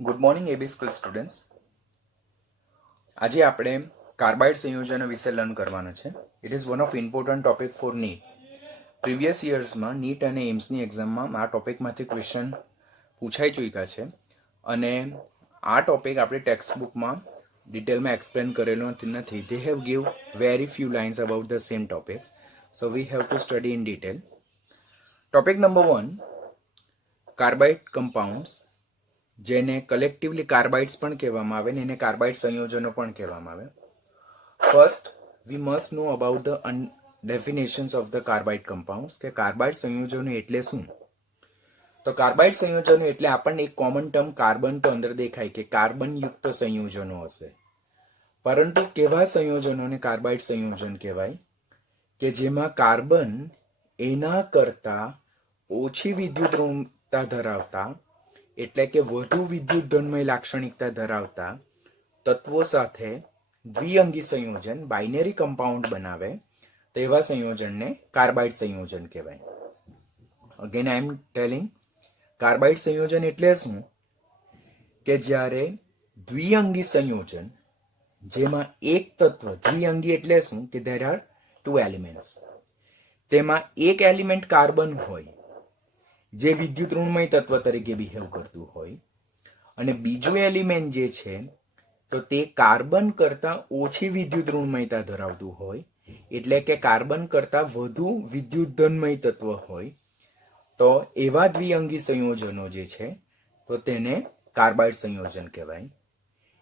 Good morning AB school students. આજે આપણે carbide સંયોજનો વિશે લર્ન કરવાના છે. It is one of important topic for NEET. Previous યર્સમાં નીટ અને એમ્સની એક્ઝામમાં આ ટોપિકમાંથી ક્વેશ્ચન પૂછાઈ ચૂક્યા છે અને આ ટોપિક આપણે ટેક્સ્ટ બુકમાં ડિટેલમાં એક્સપ્લેન કરેલો નથી. They have give very few lines about the same topic, so we have to study in detail. Topic number 1, carbide compounds, જેને કલેક્ટિવલી કાર્બાઇડ્સ પણ કહેવામાં આવે ને એને કાર્બાઇડ સંયોજનો પણ કહેવામાં આવે. First we must know about the definitions of the carbide compounds, કે કાર્બાઇડ સંયોજનો એટલે શું. તો કાર્બાઇડ સંયોજનો એટલે આપણને એક કોમન ટર્મ કાર્બન તો અંદર દેખાય કે કાર્બન યુક્ત સંયોજનો હશે, પરંતુ કેવા સંયોજનોને કાર્બાઇડ સંયોજન કહેવાય કે જેમાં કાર્બન એના કરતા ઓછી વિદ્યુત ઋણતા ધરાવતા, એટલે કે વધુ વિદ્યુત ધનમય લાક્ષણિકતા ધરાવતા તત્વો સાથે દ્વિઅંગી સંયોજન બાઇનરી કમ્પાઉન્ડ બનાવે તો એવા સંયોજનને કાર્બાઇડ સંયોજન કહેવાય. Again I M telling, carbide સંયોજન એટલે શું કે જ્યારે દ્વિઅંગી સંયોજન જેમાં એક તત્વ, દ્વિઅંગી એટલે શું કે ધેર આર 2 એલિમેન્ટ્સ, તેમાં એક એલિમેન્ટ કાર્બન હોય જે વિદ્યુત ઋણમય તત્વ તરીકે બિહેવ કરતું હોય અને બીજું એલિમેન્ટ જે છે તો તે કાર્બન કરતા ઓછી વિદ્યુત ઋણમયતા ધરાવતું હોય, એટલે કે કાર્બન કરતા વધુ વિદ્યુત ધનમય તત્વ હોય, તો એવા દ્વિઅંગી સંયોજનો જે છે તો તેને કાર્બાઇડ સંયોજન કહેવાય.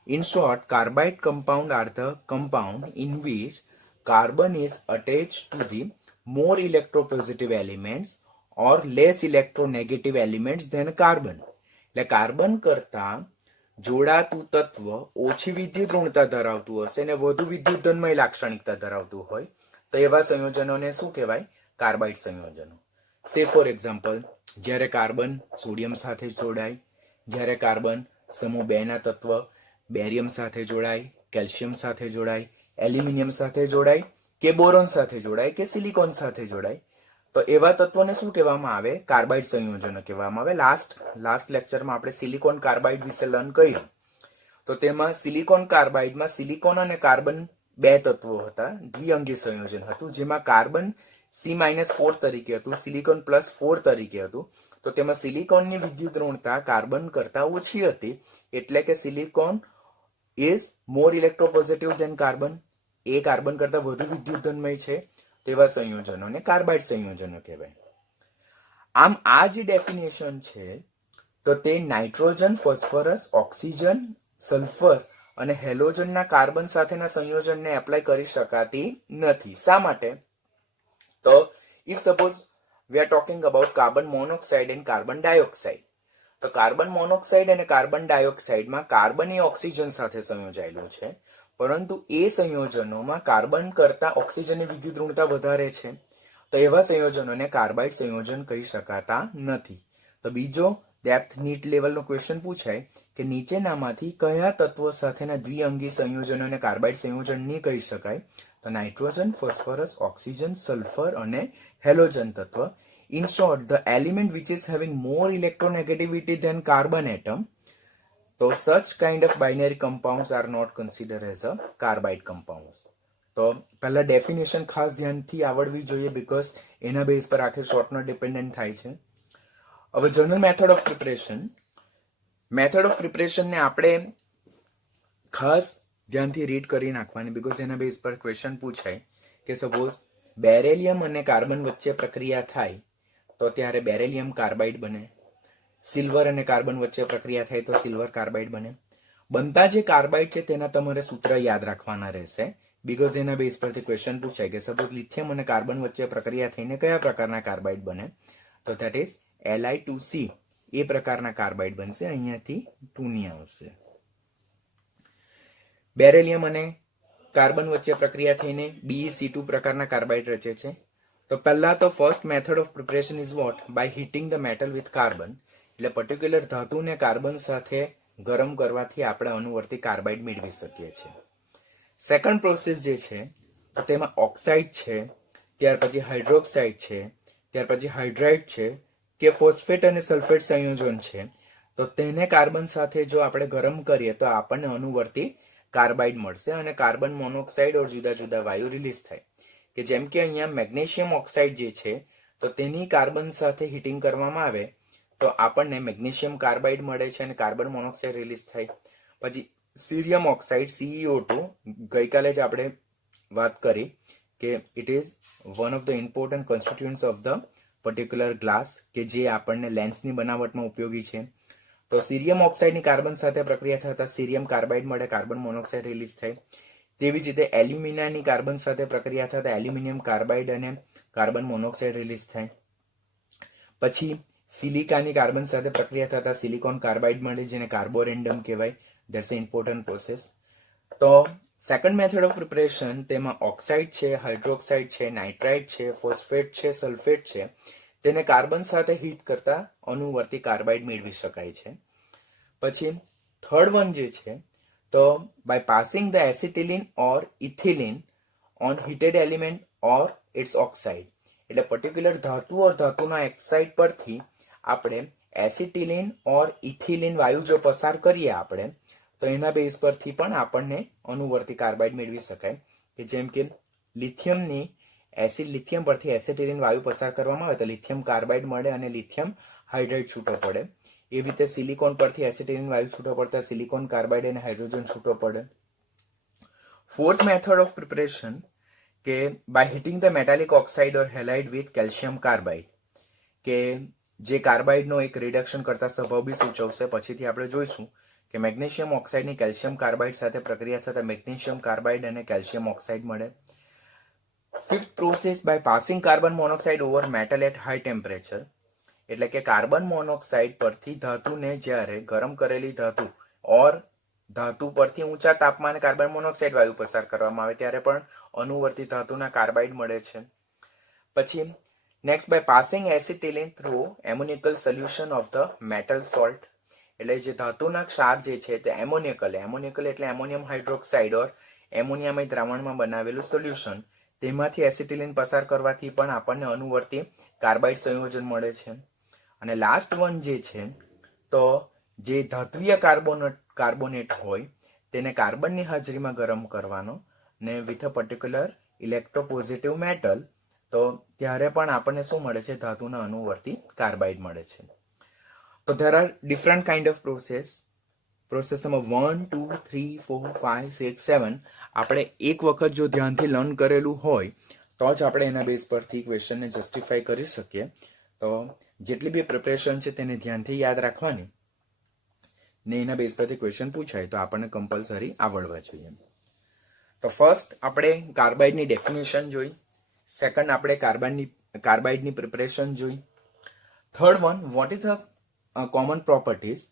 In short, carbide compound are the compound in which carbon is attached to the more electropositive elements or less electronegative elements than carbon. એટલે કાર્બન કરતા જોડાતું તત્વ ઓછી વિદ્યુત ઋણતા ધરાવતું હશે અને વધુ વિદ્યુત ધનમય લાક્ષણિકતા ધરાવતું હોય તો એવા સંયોજનોને શું કહેવાય? કાર્બાઇડ સંયોજનો. સે ફોર એક્ઝામ્પલ, જ્યારે કાર્બન સોડિયમ સાથે જોડાય, જ્યારે કાર્બન સમૂહ 2 ના તત્વ બેરિયમ સાથે જોડાય, કેલ્શિયમ સાથે જોડાય, એલ્યુમિનિયમ સાથે જોડાય, કે બોરોન સાથે જોડાય, કે સિલિકોન સાથે જોડાય, તો એવા તત્વોને શું કહેવામાં આવે? કાર્બાઇડ સંયોજનો કહેવામાં આવે. લાસ્ટ લેક્ચરમાં આપણે સિલિકોન કાર્બાઇડ વિશે લર્ન કર્યું, તો તેમાં સિલિકોન કાર્બાઇડમાં સિલિકોન અને કાર્બન 2 તત્વો હતા, દ્વિઅંગી સંયોજન હતું, જેમાં કાર્બન C-4 તરીકે હતું, સિલિકોન +4 તરીકે હતું. તો તેમાં સિલિકોનની વિદ્યુત ઋણતા કાર્બન કરતા ઓછી હતી, એટલે કે silicon is more electropositive than carbon, A carbon કરતા વધુ વિદ્યુત ધનમય છે, તેવા સંયોજનોને કાર્બાઇડ સંયોજનો કહેવાય. આમ આ જે ડેફિનેશન છે તો તે નાઇટ્રોજન, ફોસ્ફરસ, ઓક્સિજન, સલ્ફર અને હેલોજનના કાર્બન સાથેના સંયોજનને એપ્લાય કરી શકાતી નથી. શા માટે? તો if suppose we are talking about carbon monoxide and carbon dioxide, તો કાર્બન મોનોક્સાઇડ અને કાર્બન ડાયોક્સાઇડમાં કાર્બન એ ઓક્સિજન સાથે સંયોજાયેલું છે, પરંતુ એ સંયોજનોમાં કાર્બન કરતા ઓક્સિજનની વિદ્યુત ઋણતા વધારે છે, તો એવા સંયોજનોને કાર્બાઇડ સંયોજન કહી શકાતા નથી. તો બીજો ડેપ્થ નીટ લેવલનો ક્વેશ્ચન પૂછાય કે નીચેનામાંથી કયા તત્વો સાથેના દ્વિઅંગી સંયોજનોને કાર્બાઇડ સંયોજન નહીં કહી શકાય? તો નાઇટ્રોજન, ફોસ્ફરસ, ઓક્સિજન, સલ્ફર અને હેલોજન તત્વ. In short, the element which is having more electronegativity than carbon atom, so such kind of binary compounds are not considered as a carbide compounds. તો પહેલા definition ખાસ ધ્યાનથી આવડવી જોઈએ, because એના base પર આખી શોર્ટ નોટ ડિપેન્ડન્ટ થાય છે. હવે જનરલ મેથડ ઓફ પ્રિપરેશનને આપણે ખાસ ધ્યાનથી રીડ કરી નાખવાની, બીકોઝ એના બેઝ પર ક્વેશ્ચન પૂછાય કે સપોઝ બેરેલિયમ અને કાર્બન વચ્ચે પ્રક્રિયા થાય તો ત્યારે બેરેલિયમ કાર્બાઇડ બને, સિલ્વર અને કાર્બન વચ્ચે પ્રક્રિયા થાય તો સિલ્વર કાર્બાઇડ બને. બનતા જે કાર્બાઇડ છે તેના તમારે સૂત્ર યાદ રાખવાના રહેશે, બીકોઝ એના બેઝ પરથી ક્વેશ્ચન પૂછાય કે સપોઝ લિથિયમ અને કાર્બન વચ્ચે પ્રક્રિયા થઈને કયા પ્રકારના કાર્બાઇડ બને? તો ધેટ ઇઝ Li2C, એ પ્રકારના કાર્બાઇડ બનશે. અહીંયાથી 2 ની આવશે. બેરેલિયમ અને કાર્બન વચ્ચે પ્રક્રિયા થઈને BeC2 પ્રકારના કાર્બાઇડ રચે છે. તો પહેલા તો first method of preparation is what? By heating the metal with carbon. એટલે પર્ટિક્યુલર ધાતુને કાર્બન સાથે ગરમ કરવાથી આપણે અનુવર્તી કાર્બાઇડ મેળવી શકીએ છીએ. સેકન્ડ પ્રોસેસ જે છે તો તેમાં ઓક્સાઇડ છે, ત્યાર પછી હાઇડ્રોક્સાઇડ છે, ત્યાર પછી હાઇડ્રાઇડ છે, કે ફોસ્ફેટ અને સલ્ફેટ સંયોજન છે, તો તેને કાર્બન સાથે જો આપણે ગરમ કરીએ તો આપણને અનુવર્તી કાર્બાઇડ મળશે અને કાર્બન મોનોક્સાઇડ ઓર જુદા જુદા વાયુ રિલીઝ થાય. કે જેમ કે અહીંયા મેગ્નેશિયમ ઓક્સાઇડ જે છે તો તેની કાર્બન સાથે હીટિંગ કરવામાં આવે તો આપણને મેગ્નેશિયમ કાર્બાઇડ મળે છે અને કાર્બન મોનોક્સાઇડ રિલીઝ થાય. પછી સીરિયમ ઓક્સાઇડ CEO2 ગઈકાલે જ આપણે વાત કરી કે it is one of the important constituents of the particular glass કે જે આપણને લેન્સની બનાવટમાં ઉપયોગી છે. તો સીરિયમ ઓક્સાઇડની કાર્બન સાથે પ્રક્રિયા થતા સીરિયમ કાર્બાઇડ મળે, કાર્બન મોનોક્સાઇડ રિલીઝ થાય. તેવી જ રીતે એલ્યુમિનિયાની કાર્બન સાથે પ્રક્રિયા થતા એલ્યુમિનિયમ કાર્બાઇડ અને કાર્બન મોનોક્સાઇડ રિલીઝ થાય. પછી સિલિકાની કાર્બન સાથે પ્રક્રિયા થતા સિલિકોન કાર્બાઇડ મળે જેને કાર્બોરેન્ડમ કહેવાય. That's a important process. તો સેકન્ડ મેથડ ઓફ પ્રિપરેશન તેમાં ઓક્સાઇડ છે, હાઇડ્રોક્સાઇડ છે, નાઇટ્રાઇટ છે, ફોસ્ફેટ છે, સલ્ફેટ છે, તેને કાર્બન સાથે હીટ કરતા અનુવર્તી કાર્બાઇડ મેળવી શકાય છે. પછી થર્ડ વન જે છે તો by passing the acetylene or ethylene on heated element or its oxide, એટલે પર્ટિક્યુલર ધાતુ ઓર ધાતુના ઓક્સાઇડ પરથી આપણે એસિટિલિન ઓર ઇથિલિન વાયુ જો પસાર કરીએ આપણે તો એના બેઝ પરથી પણ આપણને અનુવર્તી કાર્બાઇડ મેળવી શકાય. કે જેમ કે લિથિયમ પરથી એસિટિલિન વાયુ પસાર કરવામાં આવે તો લિથિયમ કાર્બાઇડ મળે અને લિથિયમ હાઇડ્રાઇડ છૂટો પડે. એવી રીતે સિલિકોન પરથી એસિટિલિન વાયુ છૂટો પડતા સિલિકોન કાર્બાઇડ અને હાઇડ્રોજન છૂટો પડે. ફોર્થ મેથડ ઓફ પ્રિપરેશન કે by heating the metallic oxide or halide with calcium carbide, કે જે કાર્બાઇડનો એક રિડક્શન કરતા સ્વભાવ બી સૂચવશે. પછીથી આપણે જોઈશું કે મેગ્નેશિયમ ઓક્સાઇડની કેલ્શિયમ કાર્બાઇડ સાથે પ્રક્રિયા થતા મેગ્નેશિયમ કાર્બાઇડ અને કેલ્શિયમ ઓક્સાઇડ મળે. Fifth process by passing carbon monoxide over metal at high temperature, એટલે કે કાર્બન મોનોક્સાઇડ પરથી ધાતુને જ્યારે ગરમ કરેલી ધાતુ ઓર ધાતુ પરથી ઊંચા તાપમાને કાર્બન મોનોક્સાઇડ વાયુ પસાર કરવામાં આવે ત્યારે પણ અનુવર્તી ધાતુના કાર્બાઇડ મળે છે. પછી next by passing acetylene through ammoniacal solution of the metal salt, એટલે જે ધાતુના ક્ષાર જે છે તે એમોનિકલ એટલે એમોનિયમ હાઇડ્રોક્સાઇડ ઓર એમોનિયામય દ્રાવણમાં બનાવેલું સોલ્યુશન, તેમાંથી એસિટિલિન પસાર કરવાથી પણ આપણને અનુવર્તી કાર્બાઇડ સંયોજન મળે છે. અને લાસ્ટ વન જે છે તો જે ધાત્વિય કાર્બોનેટ હોય તેને કાર્બનની હાજરીમાં ગરમ કરવાનો ને વિથ અ પર્ટિક્યુલર ઇલેક્ટ્રોપોઝિટિવ મેટલ, તો ત્યારે પણ આપણને શું મળે છે? ધાતુના અનુવર્તી કાર્બાઇડ મળે છે. તો there are different kind of process number 1, 2, 3, 4, 5, 6, 7 આપણે એક વખત જો ધ્યાનથી લર્ન કરેલું હોય તો જ આપણે એના બેઝ પરથી ક્વેશ્ચનને જસ્ટિફાઈ કરી શકીએ. તો જેટલી બી પ્રિપરેશન છે તેને ધ્યાનથી યાદ રાખવાની ને એના બેઝ પરથી ક્વેશ્ચન પૂછાય તો આપણને કમ્પલસરી આવડવા જોઈએ. તો ફર્સ્ટ આપણે કાર્બાઇડની ડેફિનેશન જોઈ, સેકન્ડ આપણે કાર્બાઇડની પ્રિપરેશન જોઈ, third one what is a common properties,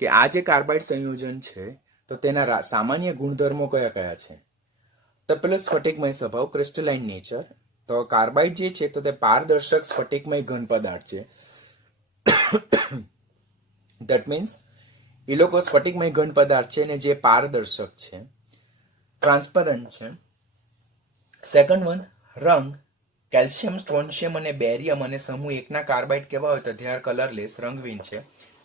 કે આ જે કાર્બાઇડ સંયોજન છે તો તેના સામાન્ય ગુણધર્મો કયા કયા છે. તો પેલો સ્ફટિકમય સ્વભાવ, ક્રિસ્ટલાઇન નેચર. તો કાર્બાઇડ જે છે તો તે પારદર્શક સ્ફટિકમય ઘન પદાર્થ છે. ધેટ મીન્સ એ લોકો સ્ફટિકમય ઘન પદાર્થ છે ને જે પારદર્શક છે, ટ્રાન્સપરન્ટ છે. સેકન્ડ વન રંગ, કેલ્શિયમ, સ્ટ્રોન્શિયમ અને બેરિયમ અને સમૂહ એકના કાર્બાઇડ કેવા હોય તો they are કલરલેસ, રંગહીન છે.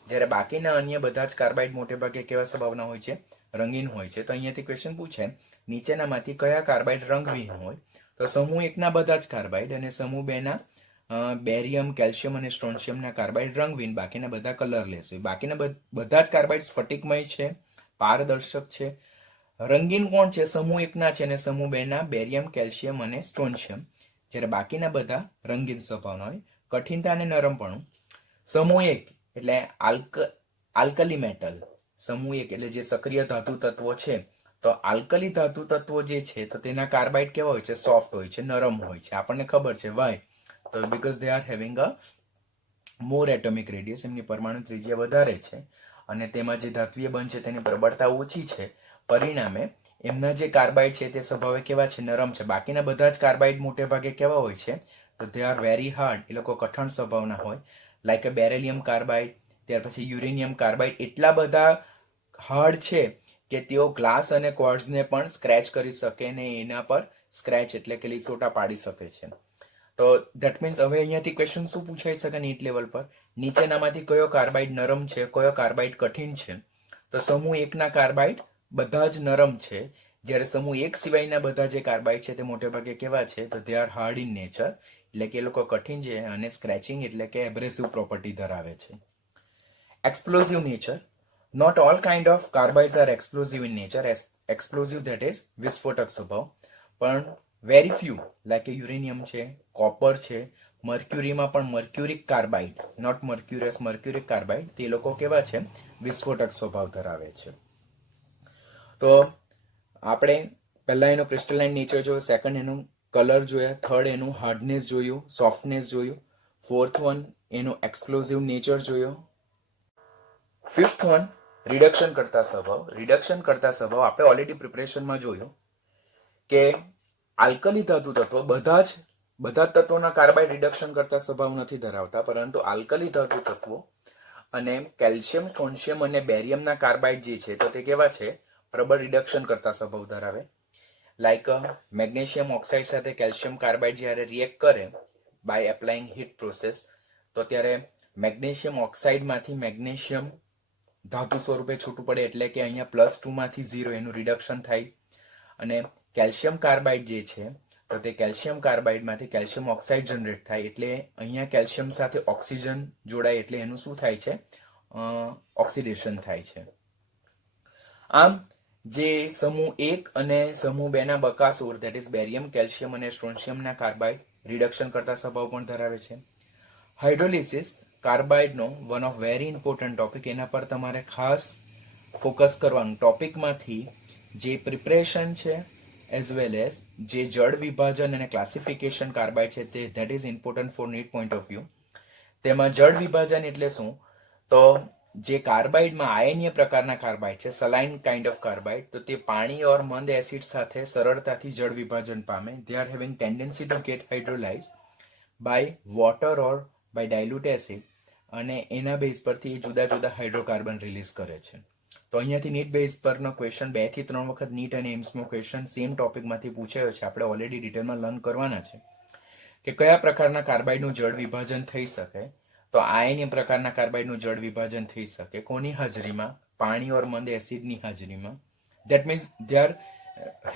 જ્યારે બાકીના અન્ય બધા જ કાર્બાઇડ મોટે ભાગે કેવા સ્વભાવના હોય છે? રંગીન હોય છે. તો અહીંયાથી ક્વેશ્ચન પૂછે નીચેનામાંથી કયા કાર્બાઇડ રંગવિહીન હોય? તો સમૂહ એકના બધા જ કાર્બાઇડ અને સમૂહ બેના બેરિયમ, કેલ્શિયમ અને સ્ટ્રોન્શિયમના કાર્બાઇડ રંગહીન, બાકીના બધા કલરલેસ હોય. બાકીના બધા જ કાર્બાઇડ સ્ફટિકમય છે, પારદર્શક છે. રંગીન કોણ છે? સમૂહ એકના છે અને સમૂહ બેના બેરિયમ, કેલ્શિયમ અને સ્ટ્રોન્શિયમ. જ્યારે બાકીના બધા રંગીન સ્વભાવના હોય. કઠિનતા અને નરમપણું, સમૂહ એક એટલે આલ્કલી મેટલ, સમૂહ એક એટલે જે સક્રિય ધાતુ તત્વો છે. તો આલ્કલી ધાતુ તત્વો જે છે તો તેના કાર્બાઇડ કેવા હોય છે? સોફ્ટ હોય છે, નરમ હોય છે. આપણને ખબર છે વાય, તો because they are having a more atomic radius, એમની પરમાણુ ત્રિજ્યા વધારે છે અને તેમાં જે ધાત્વીય બંધ છે તેની પ્રબળતા ઓછી છે. પરિણામે એમના જે કાર્બાઇડ છે તે સ્વભાવે કેવા છે? નરમ છે. બાકીના બધા જ કાર્બાઇડ મોટે ભાગે કેવા હોય છે? તો દે આર વેરી હાર્ડ, એ લોકો કઠણ સ્વભાવના હોય. લાઈક અ બેરેલિયમ કાર્બાઇડ, ત્યાર પછી યુરેનિયમ કાર્બાઇડ એટલા બધા હાર્ડ છે કે તેઓ ગ્લાસ અને ક્વાર્ટ્ઝને પણ સ્ક્રેચ કરી શકે ને એના પર સ્ક્રેચ એટલે કે લીસોટા પાડી શકે છે. તો ધેટ મીન્સ હવે અહીંયાથી ક્વેશ્ચન શું પૂછાઈ શકે નીટ લેવલ પર, નીચેનામાંથી કયો કાર્બાઇડ નરમ છે, કયો કાર્બાઇડ કઠિન છે? તો સમૂહ એકના કાર્બાઇડ બધા જ નરમ છે, જ્યારે સમૂહ એક સિવાયના બધા જે કાર્બાઇડ છે તે મોટે ભાગે કેવા છે? તો they are hard in nature, એટલે કે એ લોકો કઠિન છે અને સ્ક્રેચિંગ એટલે કે એબ્રેસિવ પ્રોપર્ટી ધરાવે છે. Explosive nature, not all kind of carbides are explosive in nature. Explosive that is વિસ્ફોટક સ્વભાવ, પણ વેરી ફ્યુ લાઈક કે યુરેનિયમ છે, કોપર છે, મર્ક્યુરીમાં પણ mercuric carbide, not mercurous, mercuric carbide, તે લોકો કેવા છે? વિસ્ફોટક સ્વભાવ ધરાવે છે. તો આપણે પહેલા એનો ક્રિસ્ટલાઇન નેચર જોયો, સેકન્ડ એનું કલર જોયા, થર્ડ એનું હાર્ડનેસ જોયું, સોફ્ટનેસ જોયું, ફોર્થ વન એનું એક્સપ્લોઝિવ નેચર જોયો, ફિફ્થ વન રિડક્શન કરતા સ્વભાવ. રિડક્શન કરતા સ્વભાવ આપણે ઓલરેડી પ્રિપરેશનમાં જોયું કે આલ્કલી ધાતુ તત્વો બધા જ તત્વોના કાર્બાઇડ રિડક્શન કરતા સ્વભાવ નથી ધરાવતા, પરંતુ આલ્કલી ધાતુ તત્વો અને કેલ્શિયમ, સ્ટ્રોન્શિયમ અને બેરિયમના કાર્બાઇડ જે છે તો તે કેવા છે? પ્રબળ રિડક્શન કરતા સ્વભાવ ધરાવે. લાઈક મેગ્નેશિયમ ઓક્સાઇડ સાથે કેલ્શિયમ કાર્બાઇડ જ્યારે રિએક્ટ કરે બાય એપ્લાઇંગ હીટ પ્રોસેસ, તો ત્યારે મેગ્નેશિયમ ઓક્સાઇડમાંથી મેગ્નેશિયમ ધાતુ સ્વરૂપે છૂટું પડે, એટલે કે અહીંયા +2 માંથી 0 એનું રિડક્શન થાય. અને કેલ્શિયમ કાર્બાઇડ જે છે તો તે કેલ્શિયમ કાર્બાઇડમાંથી કેલ્શિયમ ઓક્સાઇડ જનરેટ થાય, એટલે અહીંયા કેલ્શિયમ સાથે ઓક્સિજન જોડાય, એટલે એનું શું થાય છે? ઓક્સિડેશન થાય છે. આમ જે સમૂહ 1 અને સમૂહ 2 ના બકાસુર ધેટ ઇઝ બેરિયમ, કેલ્શિયમ અને સ્ટ્રોન્શિયમના કાર્બાઇડ રિડક્શન કરતા સ્વભાવ પણ ધરાવે છે. હાઇડ્રોલિસિસ કાર્બાઇડનો one of very important topic, એના પર તમારે ખાસ ફોકસ કરવાનું. ટોપિકમાંથી જે પ્રિપરેશન છે એઝ વેલ એઝ જે જળ વિભાજન અને ક્લાસિફિકેશન કાર્બાઇડ છે તે that is important for NEET point of view. તેમાં જળ વિભાજન એટલે શું? તો જે કાર્બાઇડમાં આયનીય પ્રકારના કાર્બાઇડ છે, સલાઇન કાઇન્ડ ઓફ કાર્બાઇડ, તો તે પાણી ઓર મંદ એસિડ સાથે સરળતાથી જળ વિભાજન પામે. They are having tendency to get hydrolyse by water or by dilute acid, અને એના બેઝ પરથી જુદા જુદા હાઇડ્રોકાર્બન રિલીઝ કરે છે. તો અહીંયાથી નીટ બેઝ પરનો ક્વેશ્ચન 2 થી 3 વખત નીટ અને એમ્સનો ક્વેશ્ચન સેમ ટોપિકમાંથી પૂછાયો છે. આપણે ઓલરેડી ડિટેલમાં લર્ન કરવાના છે કે કયા પ્રકારના કાર્બાઇડનું જળ વિભાજન થઈ શકે. તો આયનીય પ્રકારના કાર્બાઇડનું જળ વિભાજન થઈ શકે કોની હાજરીમાં? પાણી ઓર મંદ એસિડની હાજરીમાં. That means they are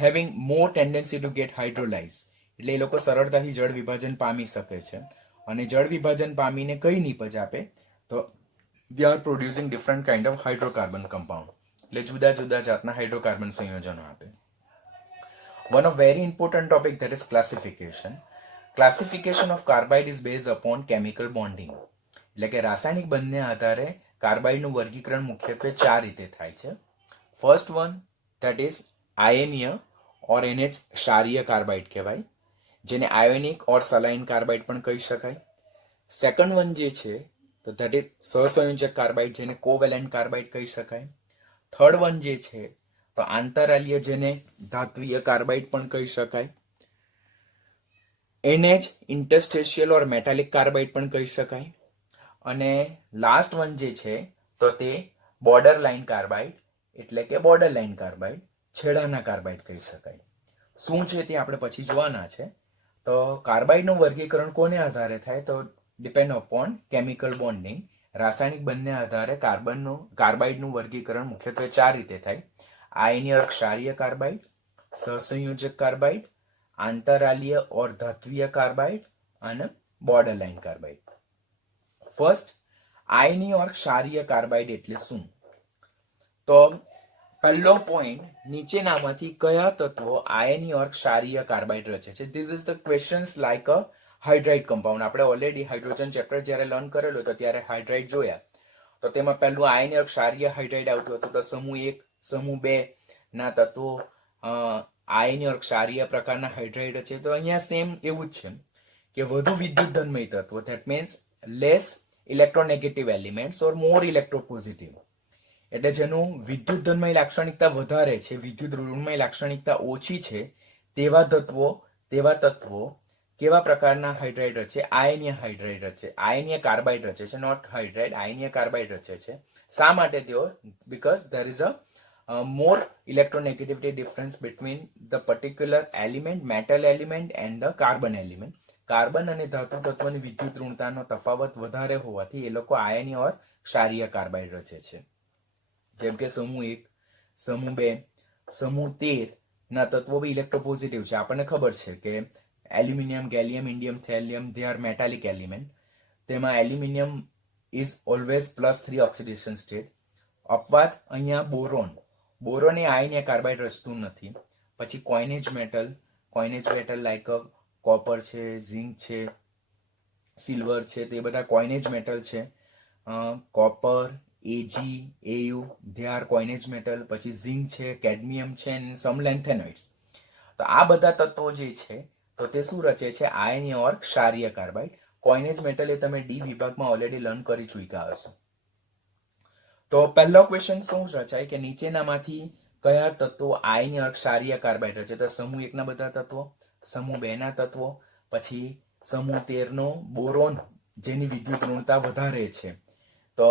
having more tendency to get hydrolyse, એટલે એ લોકો સરળતાથી જળ વિભાજન પામી શકે છે. અને જળ વિભાજન પામીને કઈ નીપજ આપે? તો they are producing different kind of hydrocarbon compound, એટલે જુદા જુદા જાતના હાઇડ્રોકાર્બન સંયોજનો આપે. One of very important topic that is classification. Classification of carbide is based upon chemical bonding, એટલે કે રાસાયણિક બંધને આધારે કાર્બાઇડનું વર્ગીકરણ મુખ્યત્વે 4 રીતે થાય છે. ફર્સ્ટ વન that is આયનીય ઓર એને જ ક્ષારીય કાર્બાઇડ કહેવાય, જેને આયોનિક ઓર સલાઇન કાર્બાઇડ પણ કહી શકાય. સેકન્ડ વન જે છે તો ધેટ ઇઝ સહસંયોજક કાર્બાઇડ, જેને કોવેલેન્ટ કાર્બાઇડ કહી શકાય. થર્ડ વન જે છે તો આંતરાલીય, જેને ધાત્વીય કાર્બાઇડ પણ કહી શકાય. એને જ ઇન્ટરસ્ટેશિયલ ઓર મેટાલિક કાર્બાઇડ પણ કહી શકાય. અને લાસ્ટ વન જે છે તો તે બોર્ડર લાઇન કાર્બાઇડ, એટલે કે બોર્ડર લાઇન કાર્બાઇડ, છેડાના કાર્બાઇડ કહી શકાય. શું છે તે આપણે પછી જોવાના છે. તો કાર્બાઇડનું વર્ગીકરણ કોને આધારે થાય? તો ડિપેન્ડ અપોન કેમિકલ બોન્ડિંગ. રાસાયણિક બંધને આધારે કાર્બાઇડનું વર્ગીકરણ મુખ્યત્વે 4 રીતે થાય. આયનીય ઓર ક્ષારીય કાર્બાઇડ, સહસંયોજક કાર્બાઇડ, આંતરાલીય ઓર ધાત્વીય કાર્બાઇડ અને બોર્ડર લાઇન કાર્બાઇડ. ફર્સ્ટ, આયનીય ઓર ક્ષારીય કાર્બાઇડ એટલે શું? તો પહેલો પોઈન્ટ, નીચેનામાંથી કયા તત્વો આયનીય ઓર ક્ષારીય કાર્બાઇડ રચે છે? This is the questions like a hydride compound. આપણે ઓલરેડી હાઇડ્રોજન ચેપ્ટર જ્યારે લર્ન કરેલું તો ત્યારે હાઇડ્રાઇડ જોયા, તો તેમાં પહેલું આયનીય ઓર ક્ષારીય હાઇડ્રાઇડ આવતું હતું. તો સમૂહ 1, સમૂહ 2 ના તત્વો આયનીય ઓર ક્ષારીય પ્રકારના હાઇડ્રાઇડ છે. તો અહીંયા સેમ એવું જ છે કે વધુ વિદ્યુત ધનમય તત્વો, that means less electronegative elements or more electropositive, એટલે જેનું વિદ્યુત ધનમય લાક્ષણિકતા વધારે છે, વિદ્યુત ઋણમય લાક્ષણિકતા ઓછી છે, તેવા તત્વો કેવા પ્રકારના હાઇડ્રાઇડ રચે? આયનીય હાઇડ્રાઇડ રચે, આયનીય કાર્બાઇડ રચે છે, નોટ હાઇડ્રાઇડ, આયનીય કાર્બાઇડ રચે છે. શા માટે તેઓ? Because there is a more electronegativity difference between the particular element, metal element and the carbon element. Carbon અને ધાતુ તત્વોની વિદ્યુત ઋણતાનો તફાવત વધારે હોવાથી એ લોકો આયની ઓર ક્ષારીય કાર્બાઇડ રચે છે. જેમ કે સમૂહ 1, સમૂહ 2, સમૂહ 13 ના તત્વો બી ઇલેક્ટ્રોપોઝિટિવ છે. આપણને ખબર છે કે aluminium, gallium, indium, thallium they are metallic element. તેમાં aluminium is always +3 oxidation state. અપવાદ અહીંયા બોરોન એ આયનીય કાર્બાઇડ રચતું નથી. પછી કોઇનેજ મેટલ લાઈક કોપર છે, ઝિંક છે, સિલ્વર છે, તે બધા કોઇનેજ મેટલ છે. Copper, Ag, Au they are coinage metal. પછી ઝિંક છે, કેડમિયમ છે અને સમ લેન્થેનોઇડ્સ. તો આ બધા તત્વો જે છે તો તે શું રચે છે? આયનીય ઓર ક્ષારીય કાર્બાઇડ. કોઇનેજ મેટલ એ તમે ડી વિભાગમાં ઓલરેડી લર્ન કરી ચૂક્યા હશો. તો પહેલો ક્વેશ્ચન શું રચાય કે નીચેનામાંથી કયા તત્વો આયનીય ઓર ક્ષારીય કાર્બાઇડ રચે? તો સમૂહ 1 ના બધા તત્વો, સમૂહ 2 ના તત્વો, પછી સમૂહ 13 નો બોરોન જેની વિદ્યુત ઋણતા વધારે છે. તો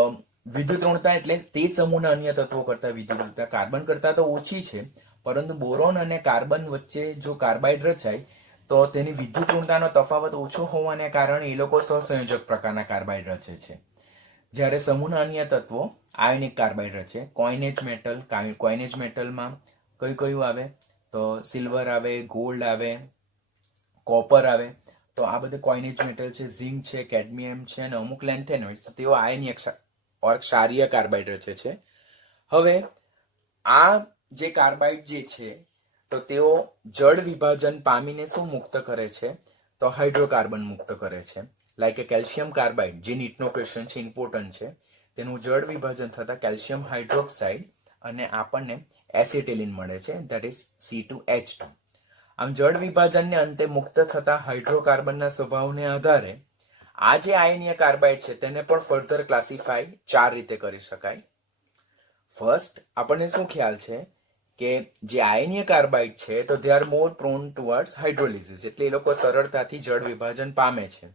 વિદ્યુત ઋણતા એટલે તે જ સમૂહના અન્ય તત્વો કરતા વિદ્યુત ઋણતા કાર્બન કરતા તો ઓછી છે, પરંતુ બોરોન અને કાર્બન વચ્ચે જો કાર્બાઇડ રચાય તો તેની વિદ્યુત ઋણતાનો તફાવત ઓછો હોવાને કારણે એ લોકો સહસંયોજક પ્રકારના કાર્બાઇડ રચે છે. જ્યારે સમૂહના અન્ય તત્વો આયોનિક કાર્બાઇડ રચે. કોઇનેજ મેટલમાં કયું આવે? તો સિલ્વર આવે, ગોલ્ડ આવે, કોપર આવે. તો આ બધા કોઇનેજ મેટલ છે. ઝિંક છે, કેડમિયમ છે અને અમુક લેન્થેનોઇડ્સ, તેઓ આયનીય ઓર ક્ષારીય કાર્બાઇડ રચે છે. હવે આ જે કાર્બાઇડ જે છે તો તેઓ જળ વિભાજન પામીને શું મુક્ત કરે છે? તો હાઇડ્રોકાર્બન મુક્ત કરે છે. લાઈક એ કેલ્શિયમ કાર્બાઇડ, જે નીટનો ક્વેશ્ચન છે, ઇમ્પોર્ટન્ટ છે. તેનું જળ વિભાજન થતા કેલ્શિયમ હાઇડ્રોક્સાઇડ અને આપણને એસિટિલિન મળે છે, ધેટ ઇઝ C2H2. આમ જળ વિભાજનને અંતે મુક્ત થતા હાઇડ્રોકાર્બનના સ્વભાવને આધારે આ જે આયનીય કાર્બાઇડ છે તેને પણ ફર્ધર ક્લાસિફાઈ 4 રીતે કરી શકાય. ફર્સ્ટ, આપણને શું ખ્યાલ છે કે જે આયનીય કાર્બાઇડ છે તો they are more prone towards hydrolysis, એટલે એ લોકો સરળતાથી જળ વિભાજન પામે છે.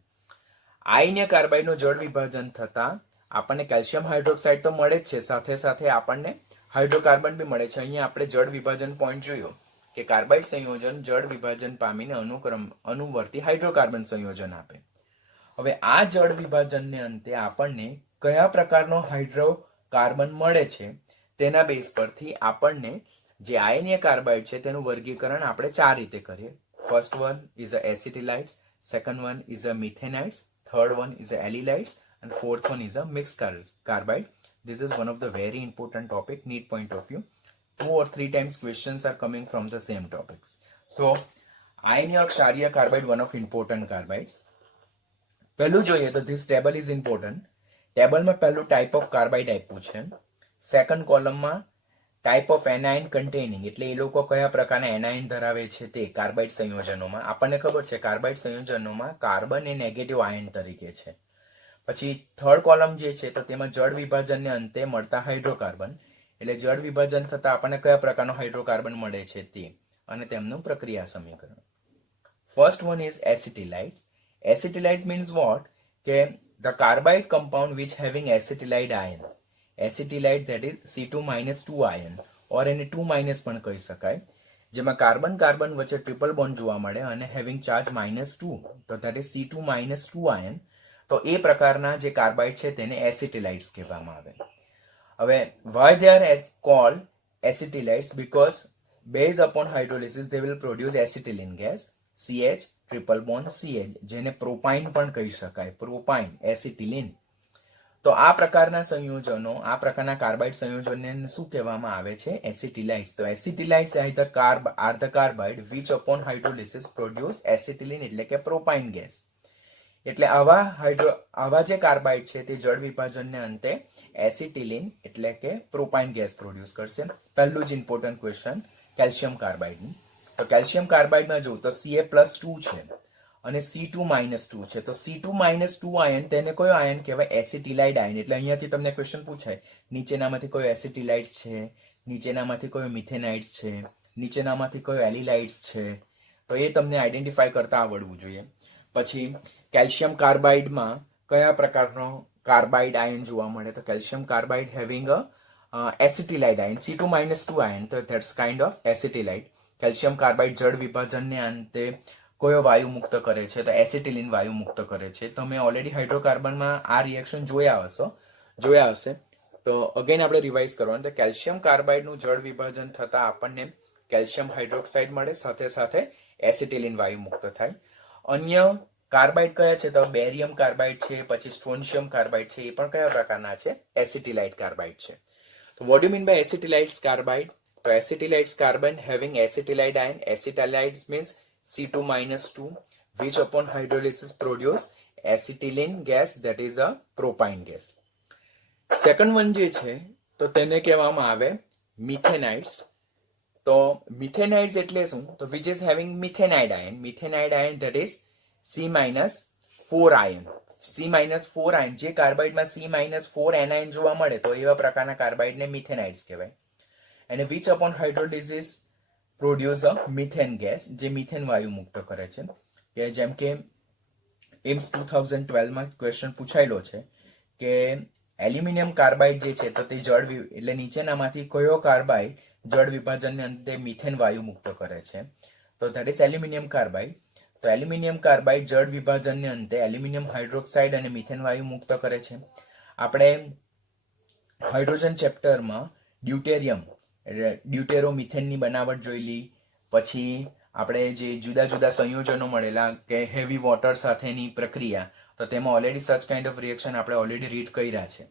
આયનીય કાર્બાઇડનું જળ વિભાજન થતા આપણને કેલ્શિયમ હાઇડ્રોક્સાઇડ તો મળે જ છે, સાથે સાથે આપણને હાઇડ્રોકાર્બન બી મળે છે. અહીંયા આપણે જળ વિભાજન પોઈન્ટ જોયો કે કાર્બાઇડ સંયોજન જળ વિભાજન પામીને અનુવર્તી હાઇડ્રોકાર્બન સંયોજન આપે. હવે આ જળ વિભાજનને અંતે આપણને કયા પ્રકારનો હાઇડ્રોકાર્બન મળે છે તેના બેઝ પરથી આપણને જે આયનીય કાર્બાઇડ છે તેનું વર્ગીકરણ આપણે 4 રીતે કરીએ. First one is a acetylides, second one is a methanides, third one is a allylides and fourth one is a mixed carbide. This is one of the very important topic, NEET point of view. 2 or 3 times questions are coming from the same topics. So iron or ક્ષારીય carbide, one of important carbides. પહેલું જોઈએ તો this table is important. ટેબલમાં પહેલું type of carbide આપ્યું છે. Second કોલમમાં type of એનાઇન containing, એટલે એ લોકો કયા પ્રકારના એનાઇન ધરાવે છે તે કાર્બાઇડ સંયોજનોમાં. આપણને ખબર છે કાર્બાઇડ સંયોજનોમાં કાર્બન એ નેગેટિવ આયન તરીકે છે. પછી થર્ડ કોલમ જે છે તો તેમાં જળ વિભાજનને અંતે મળતા હાઇડ્રોકાર્બન, એટલે જળ વિભાજન થતા આપણને કયા પ્રકારનો હાઇડ્રોકાર્બન મળે છે તે અને તેમનું પ્રક્રિયા સમીકરણ. First one is acetylides. Acetylides means what? કે the carbide compound which having acetylide ion. Acetylide that is C2-2 ion or એને 2- પણ કહી શકાય, જેમાં કાર્બન કાર્બન વચ્ચે ટ્રિપલ બોન્ડ જોવા મળે અને હેવિંગ ચાર્જ -2, તો that is C2-2 ion. તો એ પ્રકારના જે કાર્બાઇડ છે તેને એસિટિલાઇટ્સ કહેવામાં આવે. હવે why they are called acetylides? Because based upon hydrolysis they will produce acetylene gas, CH triple bond CH, જેને પ્રોપાઇન પણ કહી શકાય, પ્રોપાઇન એસિટિલિન. તો આ પ્રકારના સંયોજનો, આ પ્રકારના કાર્બાઇડ સંયોજનને શું કહેવામાં આવે છે? એસિટિલાઇટ્સ. તો acetylides are the carbide which upon hydrolysis produce acetylene, એટલે કે પ્રોપાઇન ગેસ. એટલે આવા જે કાર્બાઇડ છે તે જળ વિભાજનને અંતે એસિટિલિન એટલે કે પ્રોપાઇન ગેસ પ્રોડ્યુસ કરશે. પહેલું જ ઇમ્પોર્ટન્ટ ક્વેશ્ચન કેલ્શિયમ કાર્બાઇડનું. તો કેલ્શિયમ કાર્બાઇડમાં જો તો Ca+2 છે અને C2-2 છે. તો C2-2 આયન તેને કયો આયન કહેવાય? એસિટિલાઇડ આયન. એટલે અહીંયાથી તમને ક્વેશ્ચન પૂછાય નીચેનામાંથી કયો એસિટિલાઇડ્સ છે, નીચેનામાંથી કયો મિથેનાઇડ્સ છે, નીચેનામાંથી કયો એલિલાઇડ્સ છે, તો એ તમને આઈડેન્ટિફાય કરતા આવડવું જોઈએ. પછી કેલ્શિયમ કાર્બાઇડમાં કયા પ્રકારનો કાર્બાઇડ આયન જોવા મળે? તો calcium carbide having a acetylide ion, C2-2 ion, તો that's kind of acetylide. Calcium carbide જળ વિભાજનને અંતે કયો વાયુ મુક્ત કરે છે? તો એસિટિલિન વાયુ મુક્ત કરે છે. તમે ઓલરેડી હાઇડ્રોકાર્બનમાં આ રિએક્શન જોયા હશે. તો અગેન આપણે રિવાઇઝ કરવાનું. તો કેલ્શિયમ કાર્બાઇડનું જળ વિભાજન થતા આપણને કેલ્શિયમ હાઇડ્રોક્સાઇડ મળે, સાથે સાથે એસિટિલિન વાયુ મુક્ત થાય. અન્ય કાર્બાઇડ કયા છે? તો બેરિયમ કાર્બાઇડ છે, પછી સ્ટ્રોન્શિયમ કાર્બાઇડ છે. એ પણ કયા પ્રકારના છે? એસિટિલાઇટ કાર્બાઇડ છે. તો what do mean by acetylides carbide? તો acetylide carbon having acetylide ion. Acetylides means C2-2, which upon hydrolysis produce acetylene gas, that is a propane gas. Second one જે છે તો તેને કહેવામાં આવે મિથેનાઇડ્સ. તો મિથેનાઇડ્સ એટલે શું? તો which is having methanide ion. Methanide ion that is C-4 ion. C-4 ion જે કાર્બાઇડમાં C-4 anion જોવા મળે તો એવા પ્રકારના કાર્બાઇડને મિથેનાઇડ્સ કહેવાય. અને which upon hydrolysis produce a methane gas, જે મિથેન વાયુ મુક્ત કરે છે. કે જેમ કે એમ્સ 2012 માં ક્વેશ્ચન પૂછાયેલો છે કે એલ્યુમિનિયમ કાર્બાઇડ જે છે તો તે એટલે નીચેનામાંથી કયો કાર્બાઇડ જળ વિભાજનને અંતે મિથેન વાયુ મુક્ત કરે છે? તો ધેટ ઇઝ એલ્યુમિનિયમ કાર્બાઇડ. તો એલ્યુમિનિયમ કાર્બાઇડ જળ વિભાજનને અંતે એલ્યુમિનિયમ હાઇડ્રોક્સાઇડ અને મિથેન વાયુ મુક્ત કરે છે. આપણે હાઇડ્રોજન ચેપ્ટરમાં ડ્યુટેરોમિથેનની બનાવટ જોયેલી, પછી આપણે જે જુદા જુદા સંયોજનો મળેલા કે હેવી વોટર સાથેની પ્રક્રિયા, તો તેમાં ઓલરેડી સચ કાઇન્ડ ઓફ રિએક્શન આપણે ઓલરેડી રીડ કર્યા છે.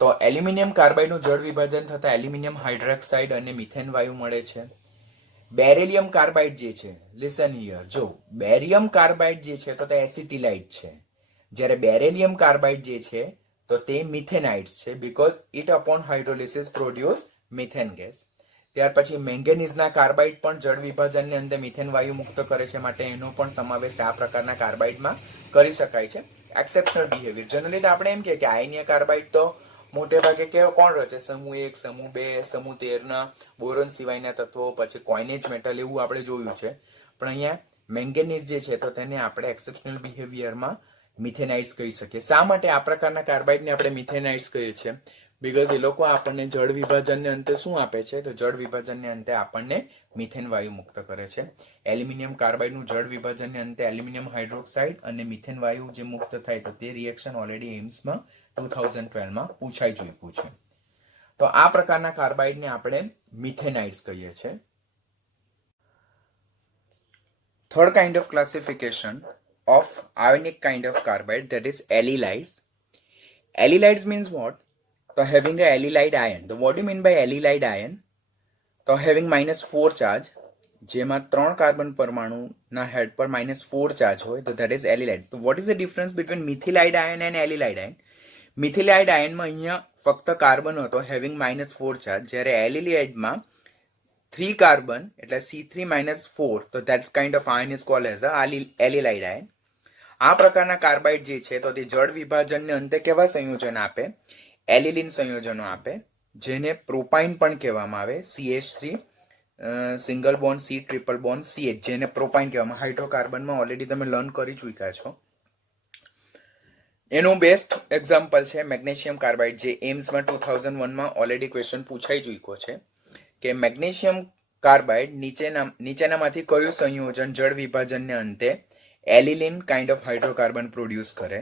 તો એલ્યુમિનિયમ કાર્બાઇડનું જળ વિભાજન થતા એલ્યુમિનિયમ હાઇડ્રોક્સાઇડ અને મિથેન વાયુ મળે છે. બેરિલિયમ કાર્બાઇડ જે છે, લિસન હિયર, જો બેરિયમ કાર્બાઇડ જે છે તો તે એસિટિલાઇટ છે, જ્યારે બેરિલિયમ કાર્બાઇડ જે છે તો તે મિથેનાઇટ્સ છે, because it upon hydrolysis produce methane gas. ત્યાર પછી મેંગેનીઝના કાર્બાઇડ પણ જળ વિભાજનને અંતે મિથેન વાયુ મુક્ત કરે છે, માટે એનો પણ સમાવેશ આ પ્રકારના કાર્બાઇડમાં કરી શકાય છે. એક્સેપ્શનલ બિહેવિયર જનરલી તો આપણે એમ કે આયનીય કાર્બાઇડ તો મોટે ભાગે કોણ રચે? સમૂહ 1, સમૂહ 2, સમૂહ 13 ના બોરોન સિવાયના તત્વો, પછી કોઇનેજ મેટલ, એવું આપણે જોયું છે. પણ અહીંયા મેંગેનીઝ જે છે તો તેને આપણે એક્સેપ્શનલ બિહેવિયરમાં મિથેનાઇટ્સ કહી શકીએ. શા માટે આ પ્રકારના કાર્બાઇડને આપણે મિથેનાઇટ્સ કહીએ છીએ? બીકોઝ એ લોકો આપણને જળ વિભાજનને અંતે શું આપે છે? તો જળ વિભાજનને અંતે આપણને મિથેન વાયુ મુક્ત કરે છે. એલ્યુમિનિયમ કાર્બાઇડનું જળ વિભાજનને અંતે એલ્યુમિનિયમ હાઇડ્રોક્સાઇડ અને મિથેન વાયુ જે મુક્ત થાય, તો તે રિએક્શન ઓલરેડી એમ્સમાં 2012 માં પૂછાઈ ચૂક્યું છે. તો આ પ્રકારના કાર્બાઇડને આપણે મિથેનાઇટ્સ કહીએ છીએ. Third kind of classification of ionic kind of carbide, that is allylides. Allylides means what? So having a allylide ion. So what do you mean by allylide ion? So having -4 charge, જેમાં 3 carbon પરમાણુના હેડ પર -4 charge હોય, તો that is allylide. So what is the difference between methylide ion and allylide ion? Methylide ion માં અહીંયા ફક્ત carbon હતો having -4 charge, જ્યારે allylideમાં 3 carbon એટલે C3-4, તો that kind of ion is called as a allylide ion. આ પ્રકારના carbide જે છે તો તે જળ વિભાજનને અંતે કેવા સંયોજન આપે? એલિલિન સંયોજનો આપે, જેને પ્રોપાઇન પણ કહેવામાં આવે. CH3 single bond C triple bond CH, જેને પ્રોપાઇન કહેવામાં. હાઇડ્રોકાર્બનમાં ઓલરેડી તમે લર્ન કરી ચૂક્યા છો. એનું બેસ્ટ એક્ઝામ્પલ છે મેગ્નેશિયમ કાર્બાઇડ, જે એમ્સમાં 2001 ઓલરેડી ક્વેશ્ચન પૂછાઈ ચૂક્યો છે કે મેગ્નેશિયમ કાર્બાઇડ નીચેનામાંથી કયું સંયોજન જળ વિભાજનને અંતે એલિલિન કાઇન્ડ ઓફ હાઇડ્રોકાર્બન પ્રોડ્યુસ કરે?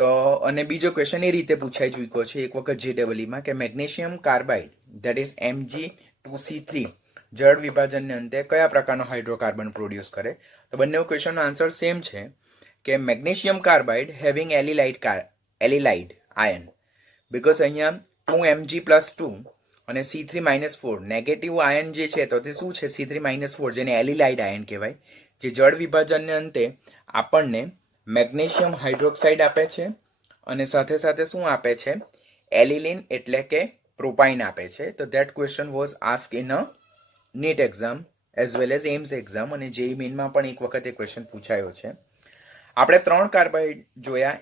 તો અને બીજો ક્વેશ્ચન એ રીતે પૂછાઈ ચૂક્યો છે એક વખત JEEમાં કે magnesium carbide that is Mg2C3 જળ વિભાજનને અંતે કયા પ્રકારનો હાઇડ્રોકાર્બન પ્રોડ્યુસ કરે? તો બંને ક્વેશ્ચનનો આન્સર સેમ છે કે magnesium carbide having allylide ion, because અહીંયા 2Mg+2 અને C3-4 નેગેટિવ આયન જે છે તો તે શું છે? C3-4, જેને એલિલાઇડ આયન કહેવાય, જે જળ વિભાજનને અંતે આપણને મેગ્નેશિયમ હાઇડ્રોક્સાઇડ આપે છે અને સાથે સાથે શું આપે છે? એલિલિન એટલે કે પ્રોપાઇન આપે છે. તો that question was ask in a NEET exam as well as AIIMS exam, અને JEE મેઇનમાં પણ એક વખત એ ક્વેશ્ચન પૂછાયો છે. આપણે 3 કાર્બાઇડ જોયા.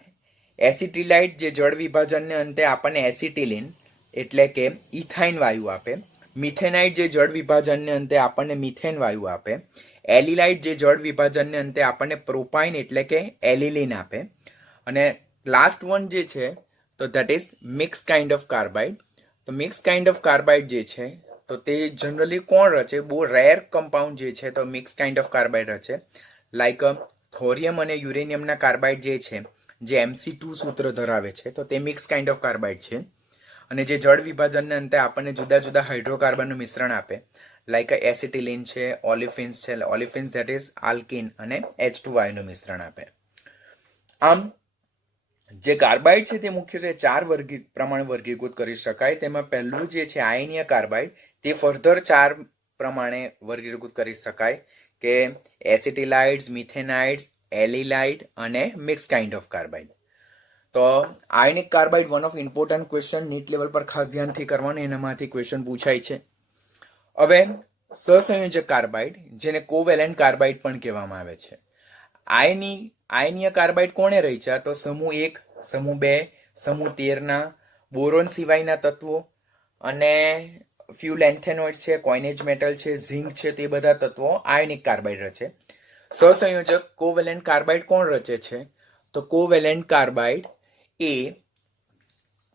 એસિટિલાઇડ જે જળ વિભાજનને અંતે આપણને એસિટિલિન એટલે કે ઇથાઇન વાયુ આપે. મિથેનાઇડ જે જળ વિભાજનને અંતે આપણને મિથેન વાયુ આપે. એલિલાઇડ જે જળ વિભાજનને અંતે આપણને પ્રોપાઇન એટલે કે એલિલિન આપે. અને લાસ્ટ વન જે છે તો that is mix kind of carbide. તો મિક્સ કાઇન્ડ ઓફ કાર્બાઇડ જે છે તો તે જનરલી કોણ રચે? બહુ રેર કમ્પાઉન્ડ જે છે તો મિક્સ કાઇન્ડ ઓફ કાર્બાઇડ રચે. લાઈક થોરિયમ અને યુરેનિયમના કાર્બાઇડ જે છે, જે MC2 સૂત્ર ધરાવે છે, તો તે મિક્સ કાઇન્ડ ઓફ કાર્બાઇડ છે. અને જે જળ વિભાજનને અંતે આપણને જુદા જુદા હાઇડ્રોકાર્બનનું મિશ્રણ આપે, લાઈક એસિટિલિન છે, ઓલિફિન્સ છે, ઓલિફિન્સ ધેટ ઇઝ આલ્કિન, અને H2 નું મિશ્રણ આપે. આમ જે કાર્બાઇડ છે તે મુખ્યત્વે 4 પ્રમાણે વર્ગીકૃત કરી શકાય. તેમાં પહેલું જે છે આયનીય કાર્બાઇડ, તે ફર્ધર 4 પ્રમાણે વર્ગીકૃત કરી શકાય કે એસિટિલાઇડ્સ, મિથેનાઇડ્સ, એલિલાઇડ અને મિક્સ કાઇન્ડ ઓફ કાર્બાઇડ. તો આયનિક carbide one of important question NEET level પર ખાસ ધ્યાનથી કરવાનું, એનામાંથી ક્વેશ્ચન પૂછાય છે. હવે સહસંયોજક કાર્બાઇડ, જેને કોવેલેન્ટ કાર્બાઇડ પણ કહેવામાં આવે છે. આયનીય કાર્બાઇડ કોણે રચ્યા? તો સમૂહ 1, સમૂહ 2, સમૂહ 13 ના બોરોન સિવાયના તત્વો અને ફ્યુ લેન્થેનોઇડ્સ છે, કોઇનેજ મેટલ છે, ઝિંક છે, તે બધા તત્વો આયનિક કાર્બાઇડ રચે. સહસંયોજક કોવેલેન્ટ કાર્બાઇડ કોણ રચે છે? તો કોવેલેન્ટ કાર્બાઇડ એ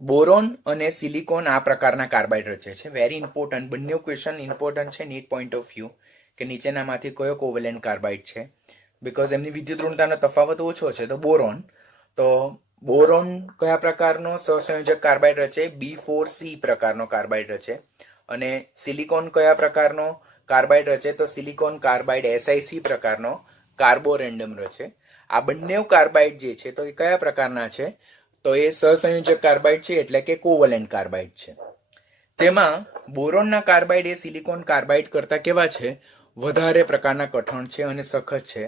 બોરોન અને સિલિકોન આ પ્રકારના કાર્બાઇડ રચે છે. વેરી ઇમ્પોર્ટન્ટ, બંને ક્વેશ્ચન ઇમ્પોર્ટન્ટ છે નીટ પોઈન્ટ ઓફ વ્યૂ, કે નીચેનામાંથી કયો કોવેલેન્ટ કાર્બાઇડ છે, બીકોઝ એમની વિદ્યુત ઋણતાનો તફાવત ઓછો છે. તો બોરોન કયા પ્રકારનો સહસંયોજક કાર્બાઇડ રચે? B4C પ્રકારનો કાર્બાઇડ રચે. અને સિલિકોન કયા પ્રકારનો કાર્બાઇડ રચે? તો સિલિકોન કાર્બાઇડ SiC પ્રકારનો કાર્બોરેન્ડમ રચે. આ બંને કાર્બાઇડ જે છે તો એ કયા પ્રકારના છે? તો એ સહસંયોજક કાર્બાઇડ છે, એટલે કે કોવેલેન્ટ કાર્બાઇડ છે. તેમાં બોરોનના કાર્બાઇડ એ સિલિકોન કાર્બાઇડ કરતા કેવા છે? વધારે પ્રકારના કઠણ છે અને સખત છે.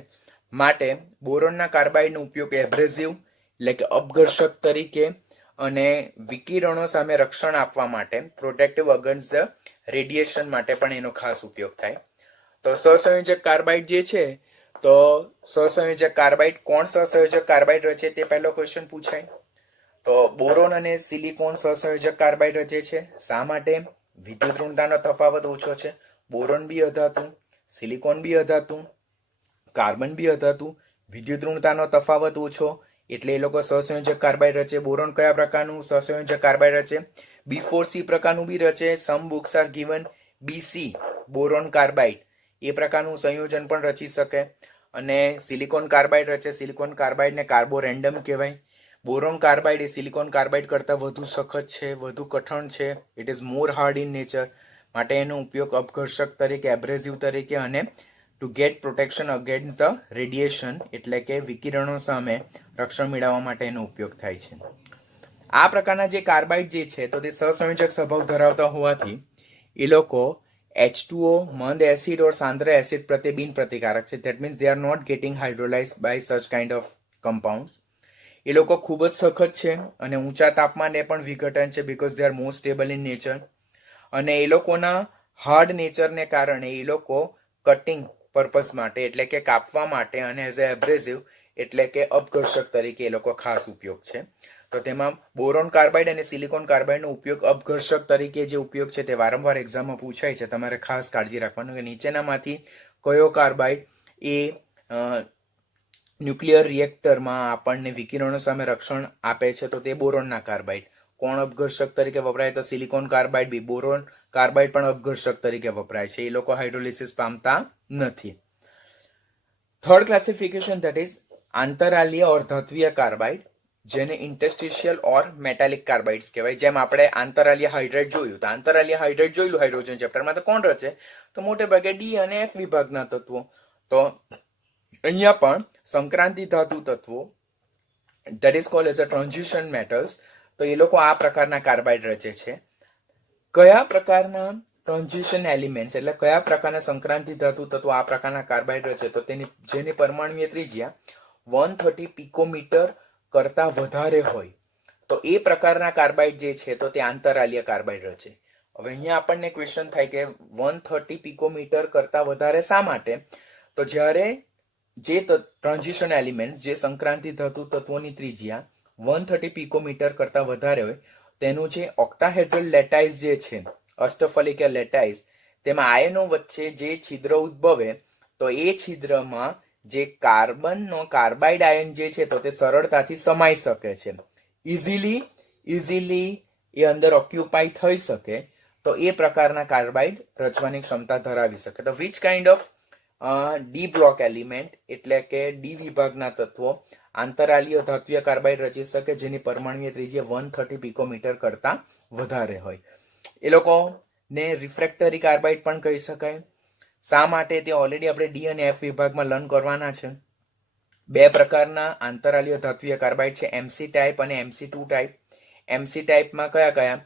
માટે બોરોનના કાર્બાઇડનો ઉપયોગ એબ્રેઝિવ એટલે કે અપઘર્ષક તરીકે અને વિકિરણો સામે રક્ષણ આપવા માટે, પ્રોટેક્ટિવ અગેન્સ્ટ ધ રેડિયેશન માટે પણ એનો ખાસ ઉપયોગ થાય. તો સહસંયોજક કાર્બાઇડ જે છે, તો સહસંયોજક કાર્બાઇડ કોણ સહસંયોજક કાર્બાઇડ રચે તે પહેલો ક્વેશ્ચન પૂછાય. તો બોરોન અને સિલિકોન સહસંયોજક કાર્બાઇડ રચે છે. શા માટે? વિદ્યુત ઋણતાનો તફાવત ઓછો છે. બોરોન બી અધાતુ, સિલિકોન બી અધાતુ, કાર્બન બી અધાતુ, વિદ્યુત ઋણતાનો તફાવત ઓછો, એટલે એ લોકો સહસંયોજક કાર્બાઇડ રચે. બોરોન કયા પ્રકારનું સહસંયોજક કાર્બાઇડ રચે? B4C પ્રકારનું બી રચે. Some books are given BC boron carbide એ પ્રકારનું સંયોજન પણ રચી શકે. અને સિલિકોન કાર્બાઇડ રચે. સિલિકોન કાર્બાઇડને કાર્બોરેન્ડમ કહેવાય. બોરોન કાર્બાઇડ એ સિલિકોન કાર્બાઇડ કરતાં વધુ સખત છે, વધુ કઠણ છે. It is more hard in nature. માટે એનો ઉપયોગ અપઘર્ષક તરીકે, એબ્રેઝિવ તરીકે અને to get protection against the radiation એટલે કે વિકિરણો સામે રક્ષણ મેળવવા માટે એનો ઉપયોગ થાય છે. આ પ્રકારના જે કાર્બાઇડ જે છે તો તે સહસંયોજક સ્વભાવ ધરાવતા હોવાથી એ લોકો H2O, મંદ એસિડ ઓર સાંદ્ર એસિડ પ્રત્યે બિન પ્રતિકારક છે. That means they are not getting hydrolysed by such kind of compounds. એ લોકો ખૂબ જ સખત છે અને ઊંચા તાપમાને પણ વિઘટન છે, because they are more stable in nature. અને એ લોકોના હાર્ડ નેચરને કારણે એ લોકો કટિંગ પર્પસ માટે એટલે કે કાપવા માટે અને એઝ એ એબ્રેઝિવ એટલે કે અપઘર્ષક તરીકે એ લોકો ખાસ ઉપયોગ છે. તો તેમાં બોરોન કાર્બાઇડ અને સિલિકોન કાર્બાઇડનો ઉપયોગ અપઘર્ષક તરીકે જે ઉપયોગ છે તે વારંવાર એક્ઝામમાં પૂછાય છે. તમારે ખાસ કાળજી રાખવાનું કે નીચેનામાંથી કયો કાર્બાઇડ એ ન્યુક્લિયર રિએક્ટરમાં આપણને વિકિરણો સામે રક્ષણ આપે છે? તો તે બોરોનના કાર્બાઇડ. કોણ અપઘર્ષક તરીકે વપરાય? તો સિલિકોન કાર્બાઇડ બી. બોરોન કાર્બાઇડ પણ અપઘર્ષક તરીકે વપરાય છે. એ લોકો હાઇડ્રોલિસિસ પામતા નથી. થર્ડ ક્લાસિફિકેશન ધેટ ઇઝ આંતરાલીય ઓર ધાત્વીય કાર્બાઇડ, જેને ઇન્ટરસ્ટિશિયલ ઓર મેટાલિક કાર્બાઇડ્સ કહેવાય. જેમ આપણે આંતરાલીય હાઇડ્રેટ જોયું, તો આંતરાલીય હાઇડ્રેટ જોયેલું હાઇડ્રોજન ચેપ્ટરમાં, તો કોણ રચે? તો મોટે ભાગે ડી અને એફ વિભાગના તત્વો. તો અહીંયા પણ સંક્રાંતિ ધાતુ તત્વો that is called as a transition metals, તો એ લોકો આ પ્રકારના કાર્બાઇડ રચે છે. કયા પ્રકારના ટ્રાન્ઝિશન એલિમેન્ટ્સ એટલે કયા પ્રકારના સંક્રાંતિ ધાતુ તત્વો આ પ્રકારના કાર્બાઇડ રચે? તો જેની પરમાણુય ત્રિજ્યા 130 પિકોમીટર કરતા વધારે હોય, તો એ પ્રકારના કાર્બાઇડ જે છે તો તે આંતરાલીય કાર્બાઇડ રચે. હવે અહીંયા આપણને ક્વેશ્ચન થાય કે 130 પિકોમીટર કરતા વધારે શા માટે? તો જ્યારે જે ટ્રાન્ઝિશન એલિમેન્ટ જે સંક્રાંતિ ધાતુ તત્વોની ત્રિજ્યા 130 પિકોમીટર કરતા વધારે હોય, તેનું જે ઓક્ટાહેડ્રલ લેટાઇસ જે છે, અષ્ટફલિકીય લેટાઇસ, તેમાં આયનો વચ્ચે જે છિદ્ર ઉદ્ભવે, તો એ છિદ્રમાં જે કાર્બનનો કાર્બાઇડ આયન જે છે તો તે સરળતાથી સમાઈ શકે છે. ઇઝીલી એ અંદર ઓક્યુપાય થઈ શકે, તો એ પ્રકારના કાર્બાઇડ રચવાની ક્ષમતા ધરાવી શકે. તો which kind of D block element એટલે કે ડી વિભાગના તત્વો આંતરાલીય ધાત્વીય કાર્બાઇડ રચી શકે જેની પરમાણુય ત્રિજ્યા 130 પિકોમીટર કરતા વધારે હોય. એ લોકોને રિફ્રેક્ટરી કાર્બાઇડ પણ કહી શકાય. શા માટે તે ઓલરેડી આપણે ડી અને એફ વિભાગમાં લર્ન કરવાના છે. બે પ્રકારના આંતરાલીય ધાત્વીય કાર્બાઇડ છે, એમસી ટાઈપ અને એમસી2 ટાઈપ. એમસી ટાઈપમાં કયા કયા?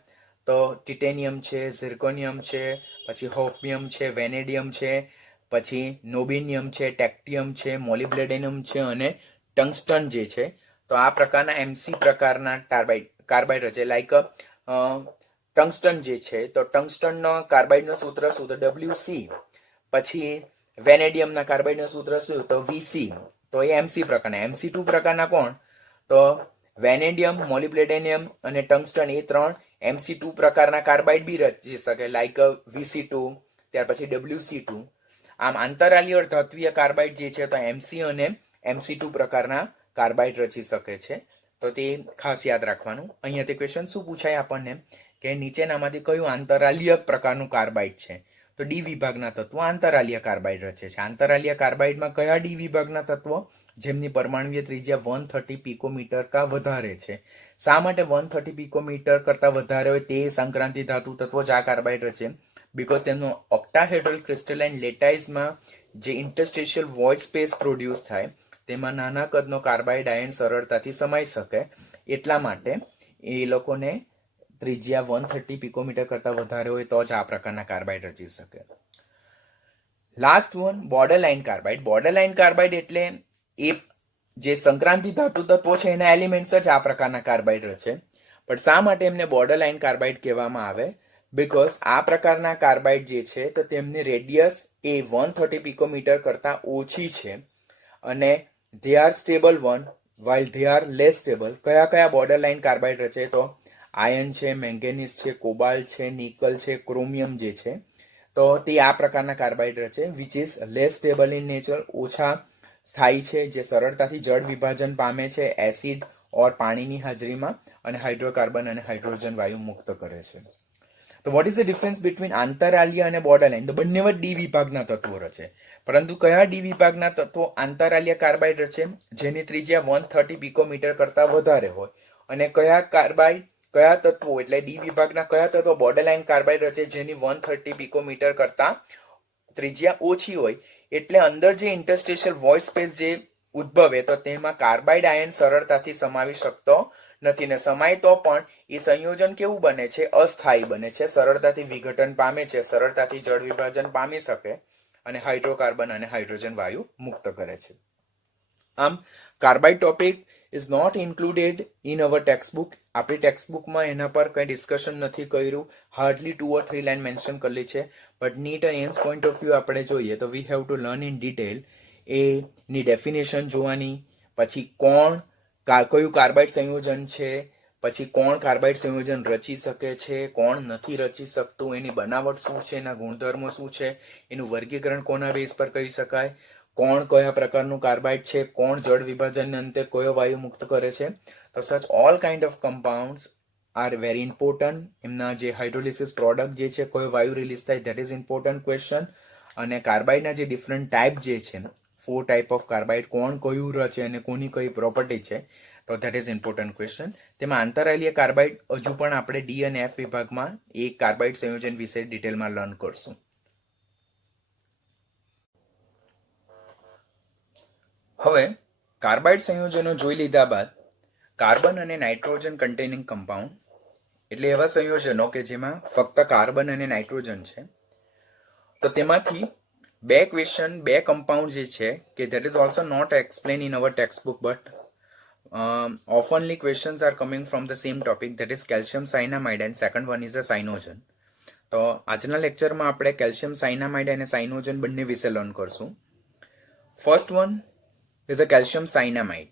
તો ટિટેનિયમ છે, ઝિર્કોનિયમ છે, પછી હોફમિયમ છે, વેનેડિયમ છે, પછી નોબિનિયમ છે, ટેક્ટિયમ છે, મોલિબ્લેડિનમ છે અને ટંગસ્ટન જે છે. તો આ પ્રકારના એમસી પ્રકારના કાર્બાઇડ રચે. લાઈક ટંગસ્ટન જે છે તો ટંગસ્ટનનો કાર્બાઇડનું સૂત્ર શું? તો WC. પછી વેનેડિયમના કાર્બાઇડનું સૂત્ર શું? તો VC. તો એ એમસી પ્રકારના. એમસી2 પ્રકારના કોણ? તો વેનેડિયમ, મોલિબ્લેડિનમ અને ટંગસ્ટન એ ત્રણ એમસી2 પ્રકારના કાર્બાઇડ બી રચી શકે, લાઈક VC2, ત્યાર પછી WC2. આમ આંતરાલીય ધાત્વીય કાર્બાઇડ જે છે તો એમસી અને એમસી2 પ્રકારના કાર્બાઇડ રચી શકે છે. તો તે ખાસ યાદ રાખવાનું. અહીંયા તે ક્વેશ્ચન શું પૂછાય આપણને કે નીચેનામાંથી કયું આંતરાલીય પ્રકારનું કાર્બાઇડ છે? તો ડી વિભાગના તત્વો આંતરાલીય કાર્બાઇડ રચે છે. આંતરાલીય કાર્બાઇડમાં કયા ડી વિભાગના તત્વો? જેમની પરમાણુય ત્રિજ્યા 130 પિકોમીટર કા વધારે છે. શા માટે 130 પિકોમીટર કરતા વધારે હોય તે સંક્રાંતિ ધાતુ તત્વો જ આ કાર્બાઇડ રચે? બીકોઝ તેમનો ઓક્ટાહેડ્રલ ક્રિસ્ટલાઇન લેટાઇઝમાં જે ઇન્ટરસ્ટેશિયલ વોઇડ સ્પેસ પ્રોડ્યુસ થાય તેમાં નાના કદનો કાર્બાઇડ આયન સરળતાથી સમાઈ શકે. એટલા માટે એ લોકોને ત્રિજ્યા 130 પિકોમીટર કરતા વધારે હોય તો જ આ પ્રકારના કાર્બાઇડ રચી શકે. Last one, border line carbide. Border line carbide એટલે એ જે સંક્રાંતિ ધાતુ તત્વો છે એના એલિમેન્ટ્સ જ આ પ્રકારના કાર્બાઇડ રચે. પણ શા માટે એમને બોર્ડર લાઇન કાર્બાઇડ કહેવામાં આવે? બીકોઝ આ પ્રકારના કાર્બાઇડ જે છે તો તેમની રેડિયસ એ 130 પિકોમીટર કરતા ઓછી છે અને they are stable one while they are less stable. કયા કયા બોર્ડર લાઇન કાર્બાઇડ રચે? તો આયર્ન છે, મેંગેનીઝ છે, કોબાલ્ટ છે, નિકલ છે, ક્રોમિયમ જે છે તો તે આ પ્રકારના કાર્બાઇડ રચે which is less stable in nature, ઓછા સ્થાયી છે, જે સરળતાથી જળ વિભાજન પામે છે એસિડ ઓર પાણીની હાજરીમાં અને હાઇડ્રોકાર્બન અને હાઇડ્રોજન વાયુ મુક્ત કરે છે. તો what is the difference between આંતરાલીય અને બોર્ડર લાઇન? તો બંને જ ડી વિભાગના તત્વો રચે. પરંતુ કયા ડી વિભાગના તત્વો આંતરાલીય કાર્બાઇડ રચે? જેની ત્રિજ્યા 130 પિકોમીટર કરતા વધારે હોય. અને કયા તત્વો એટલે ડી વિભાગના કયા તત્વો બોર્ડર લાઇન કાર્બાઇડ રચે જેની 130 પિકોમીટર કરતા ત્રિજ્યા ઓછી હોય? એટલે અંદર જે ઇન્ટરસ્ટેશિયલ વોઇડ સ્પેસ જે ઉદ્ભવે તો તેમાં કાર્બાઇડ આયન સરળતાથી સમાવી શકતો નથી ને સમાય તો પણ એ સંયોજન કેવું બને છે? અસ્થાયી બને છે, સરળતાથી વિઘટન પામે છે, સરળતાથી જળ વિભાજન પામી શકે અને હાઇડ્રોકાર્બન અને હાઇડ્રોજન વાયુ મુક્ત કરે છે. આમ carbide topic is not included in our textbook. આપણી ટેક્સ્ટબુકમાં એના પર કંઈ ડિસ્કશન નથી કર્યું, હાર્ડલી 2 or 3 લાઇન મેન્શન કરેલી છે. બટ નીટ અને એમ્સ પોઈન્ટ ઓફ વ્યૂ આપણે જોઈએ તો વી have to learn in detail. Any definition જોવાની, પછી કયું કાર્બાઇડ સંયોજન છે, પછી કોણ કાર્બાઇડ સંયોજન રચી શકે છે, કોણ નથી રચી શકતું, એની બનાવટ શું છે, એના ગુણધર્મો શું છે, એનું વર્ગીકરણ કોના બેઝ પર કરી શકાય, કોણ કયા પ્રકારનું કાર્બાઇડ છે, કોણ જળ વિભાજનને અંતે કયો વાયુ મુક્ત કરે છે. તો such all kind of compounds are very important. એમના જે હાઇડ્રોલિસિસ પ્રોડક્ટ જે છે કયો વાયુ રિલીઝ થાય ધેટ ઇઝ ઇમ્પોર્ટન્ટ ક્વેશ્ચન. અને કાર્બાઇડના જે ડિફરન્ટ ટાઈપ જે છે 4 ટાઈપ ઓફ કાર્બાઇડ, કોણ કયું રચે અને કોની કઈ પ્રોપર્ટી છે તો ધેટ ઇઝ ઇમ્પોર્ટન્ટ ક્વેશ્ચન. તેમાં આંતરાલીય કાર્બાઇડ હજુ પણ આપણે ડી અને એફ વિભાગમાં એ કાર્બાઇડ સંયોજન વિશે ડિટેલમાં લર્ન કરશું. હવે કાર્બાઇડ સંયોજનો જોઈ લીધા બાદ કાર્બન અને નાઇટ્રોજન કન્ટેનિંગ કમ્પાઉન્ડ એટલે એવા સંયોજનો કે જેમાં ફક્ત કાર્બન અને નાઇટ્રોજન છે. તો તેમાંથી બે કમ્પાઉન્ડ જે છે કે that is also not explain in our text book but oftenly questions are coming from the same topic, that is calcium cyanamide and second one is a cyanogen. તો આજના લેક્ચરમાં આપણે કેલ્શિયમ સાયનામાઇડ અને સાયનોજન બંને વિશે લર્ન કરશું. First one is a calcium cyanamide.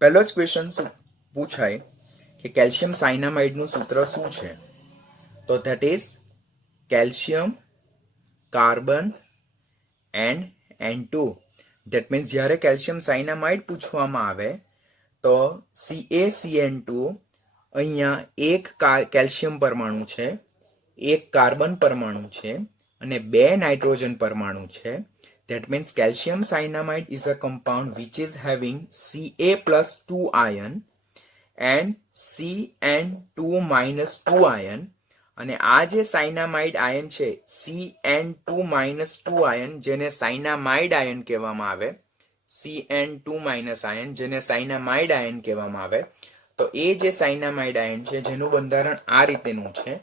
પહેલો જ ક્વેશ્ચન પૂછાય કે કેલ્શિયમ સાયનામાઇડનું સૂત્ર શું છે? તો that is calcium carbon and N2. That means જ્યારે કેલ્શિયમ સાયનામાઇડ પૂછવામાં આવે તો CaCN2 અહીંયા એક કેલ્શિયમ પરમાણુ છે, એક કાર્બન પરમાણુ છે અને 2 નાઇટ્રોજન પરમાણુ છે. That means calcium cyanamide is a compound which is having Ca plus 2 ion and Cn2 minus 2 ion. અને આ જે સાયનામાઇડ આયન છે Cn2 minus 2 આયન જેને સાયનામાઇડ આયન કહેવામાં આવે, Cn2 minus આયન જેને સાયનામાઇડ આયન કહેવામાં આવે, તો એ જે સાયનામાઇડ આયન છે જેનું બંધારણ આ રીતેનું છે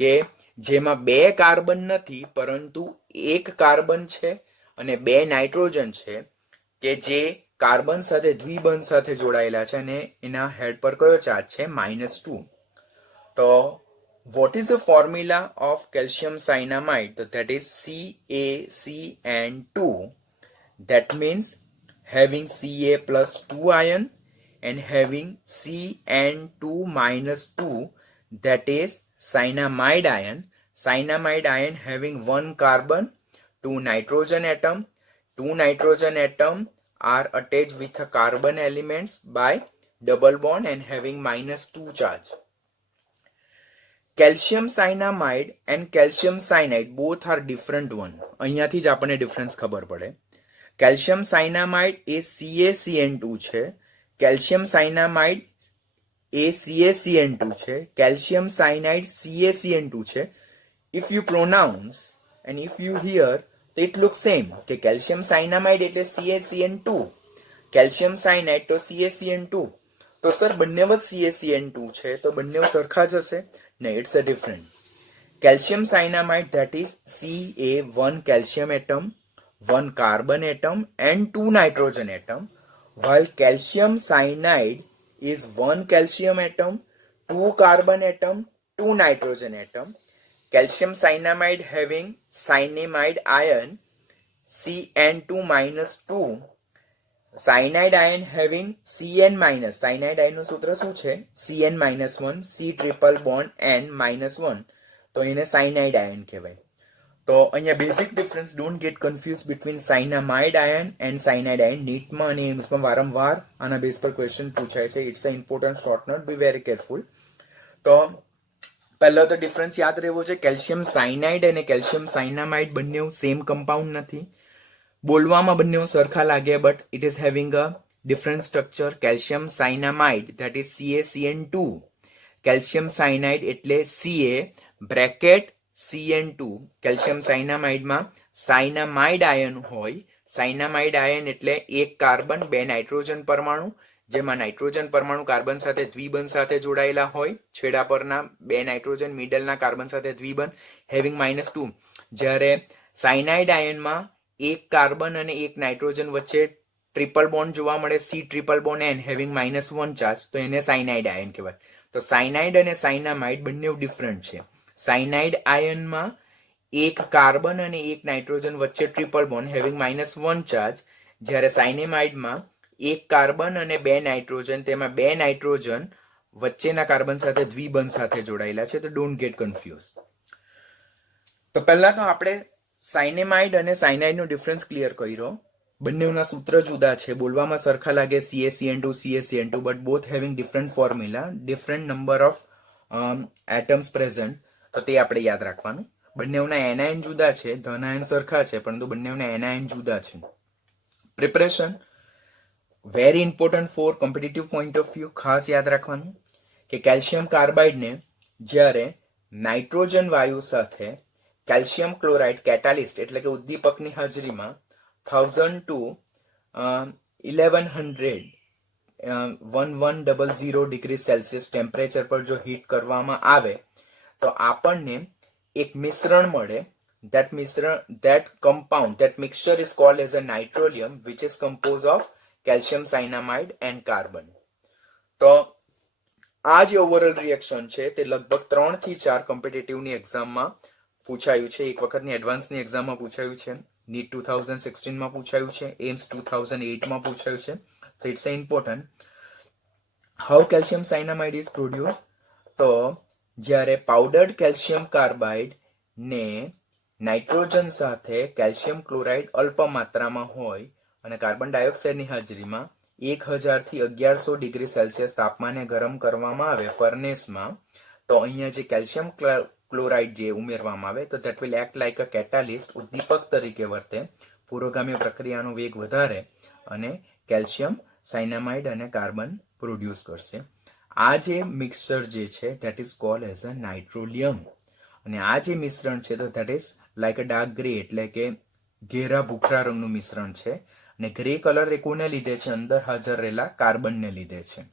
કે જેમાં 2 કાર્બન નથી પરંતુ 1 કાર્બન છે અને 2 નાઇટ્રોજન છે કે જે કાર્બન સાથે દ્વિબંધ સાથે જોડાયેલા છે અને એના હેડ પર કયો ચાર્જ છે -2. તો what is the formula of calcium cyanamide? That is CaCN2. That means having Ca plus 2 ion and having Cn2 minus 2, that is cyanamide ion. Cyanamide ion having 1 carbon, 2 nitrogen atom. 2 nitrogen atom are attached with a carbon elements by double bond and having -2 charge. Calcium cyanamide and calcium cyanide both are different one. અહીંયાથી જ આપણને difference ખબર પડે. Calcium સાયનામાઇડ એ CaCN2 છે, calcium સાયનામાઇડ એ CaCN2 છે, calcium cyanide CaCN2 છે. If you pronounce and if you hear, it looks same કે calcium સાયનામાઇડ એટલે CaCN2, કેલ્શિયમ સાયનાઇડ તો CaCN2. તો સર બંને જ CaCN2 છે તો બંને સરખા જ હશે? No, it's a different. Calcium cyanamide, that is Ca 1 calcium atom, 1 carbon atom and 2 nitrogen atom, while calcium cyanide is 1 calcium atom, 2 carbon atom, 2 nitrogen atom. Calcium cyanamide having cyanamide ion Cn2 minus 2, cyanide ion having Cn minus, cyanide ion નું સૂત્ર શું છે? Cn minus 1, C triple bond N minus 1. તો એને cyanide ion કહેવાય. તો અહીંયા basic difference, don't get confuse between cyanamide ion and cyanide ion. નીટમાં અને એમ્સમાં વારંવાર આના બેઝ પર ક્વેશ્ચન પૂછાય છે. It's a important short note, be very careful. તો પહેલો તો ડિફરન્સ યાદ રહેવો છે, કેલ્શિયમ સાયનાઇડ અને કેલ્શિયમ સાયનામાઇડ બંને સેમ કમ્પાઉન્ડ નથી. બોલવામાં બંને સરખા લાગે but it is having a different structure. Calcium cyanamide that is CaCN2, calcium cyanide એટલે Ca bracket Cn2. Calcium સાયનામાઇડમાં સાયનામાઇડ ion હોય. સાયનામાઇડ આયન એટલે 1 કાર્બન 2 નાઇટ્રોજન પરમાણુ, જેમાં નાઇટ્રોજન પરમાણુ કાર્બન સાથે દ્વિબંધ સાથે જોડાયેલા હોય, છેડા પરના 2 નાઇટ્રોજન, મિડલના કાર્બન સાથે દ્વિબંધ, હેવિંગ -2. જ્યારે સાયનાઇડ આયનમાં 1 કાર્બન અને 1 નાઇટ્રોજન વચ્ચે ટ્રિપલ બોન્ડ જોવા મળે, C triple bond N having -1 charge, તો એને સાયનાઇડ આયન કહેવાય. તો સાયનાઇડ અને સાયનામાઇડ બંને ડિફરન્ટ છે. સાયનાઇડ આયનમાં 1 કાર્બન અને 1 નાઇટ્રોજન વચ્ચે ટ્રિપલ બોન્ડ હેવિંગ -1 ચાર્જ, જ્યારે સાયનેમાઇડમાં 1 કાર્બન અને 2 નાઇટ્રોજન, તેમાં 2 નાઇટ્રોજન વચ્ચેના કાર્બન સાથે દ્વિબંધ સાથે જોડાયેલા છે. તો ડોન્ટ ગેટ કન્ફ્યુઝ. તો પહેલા તો આપણે સાયનેમાઇડ અને સાયનાઇડનો ડિફરન્સ ક્લિયર કર્યો. બંનેના સૂત્ર જુદા છે, બોલવામાં સરખા લાગે CaCN2, but both having different formula, different number of atoms present. તો તે આપણે યાદ રાખવાનું. બંનેના એનાયન જુદા છે, ધન આયન સરખા છે પરંતુ બંનેના એનાયન જુદા છે. Preparation very important for competitive point of view. ખાસ યાદ રાખવાનું કે કેલ્શિયમ કાર્બાઇડને જ્યારે નાઇટ્રોજન વાયુ સાથે કેલ્શિયમ ક્લોરાઇડ કેટાલિસ્ટ એટલે કે ઉદ્દીપકની હાજરીમાં 1000 to 1100 ડિગ્રી સેલ્સિયસ ટેમ્પરેચર પર જો હીટ કરવામાં આવે તો આપણને એક મિશ્રણ મળે. that mixture is called as a nitrolium, which is composed of calcium cyanamide and carbon. તો આ જે ઓવરઓલ રિએક્શન છે તે લગભગ 3 થી 4 કોમ્પિટિટિવની એક્ઝામમાં પૂછાયું છે. એક વખતની એડવાન્સની એક્ઝામમાં પૂછાયું છે, નીટ 2016માં પૂછાયું છે, એમ્સ 2008માં પૂછાયું છે. So it's important. How calcium cyanamide is produce? તો જ્યારે પાવડર્ડ કેલ્શિયમ કાર્બાઇડ ને નાઇટ્રોજન સાથે કેલ્શિયમ ક્લોરાઇડ અલ્પ માત્રામાં હોય અને કાર્બન ડાયોક્સાઇડની હાજરીમાં 1000 થી 1100 ડિગ્રી સેલ્સિયસ તાપમાને ગરમ કરવામાં આવે ફર્નેસમાં, તો અહીંયા જે કેલ્શિયમ ક્લોરાઇડ જે ઉમેરવામાં આવે તો that will act like a catalyst, ઉદ્દીપક તરીકે વર્તે, પુરોગામી પ્રક્રિયાનો વેગ વધારે અને કેલ્શિયમ સાયનામાઇડ અને કાર્બન પ્રોડ્યુસ કરશે. આ જે મિક્સચર જે છે that is called as a nitrolim. અને આ જે મિશ્રણ છે તો that is like a dark grey, એટલે કે ઘેરા ભૂખરા રંગનું મિશ્રણ છે. અને ગ્રે કલર એ કોને લીધે છે? અંદર હાજર રહેલા કાર્બનને લીધે છે.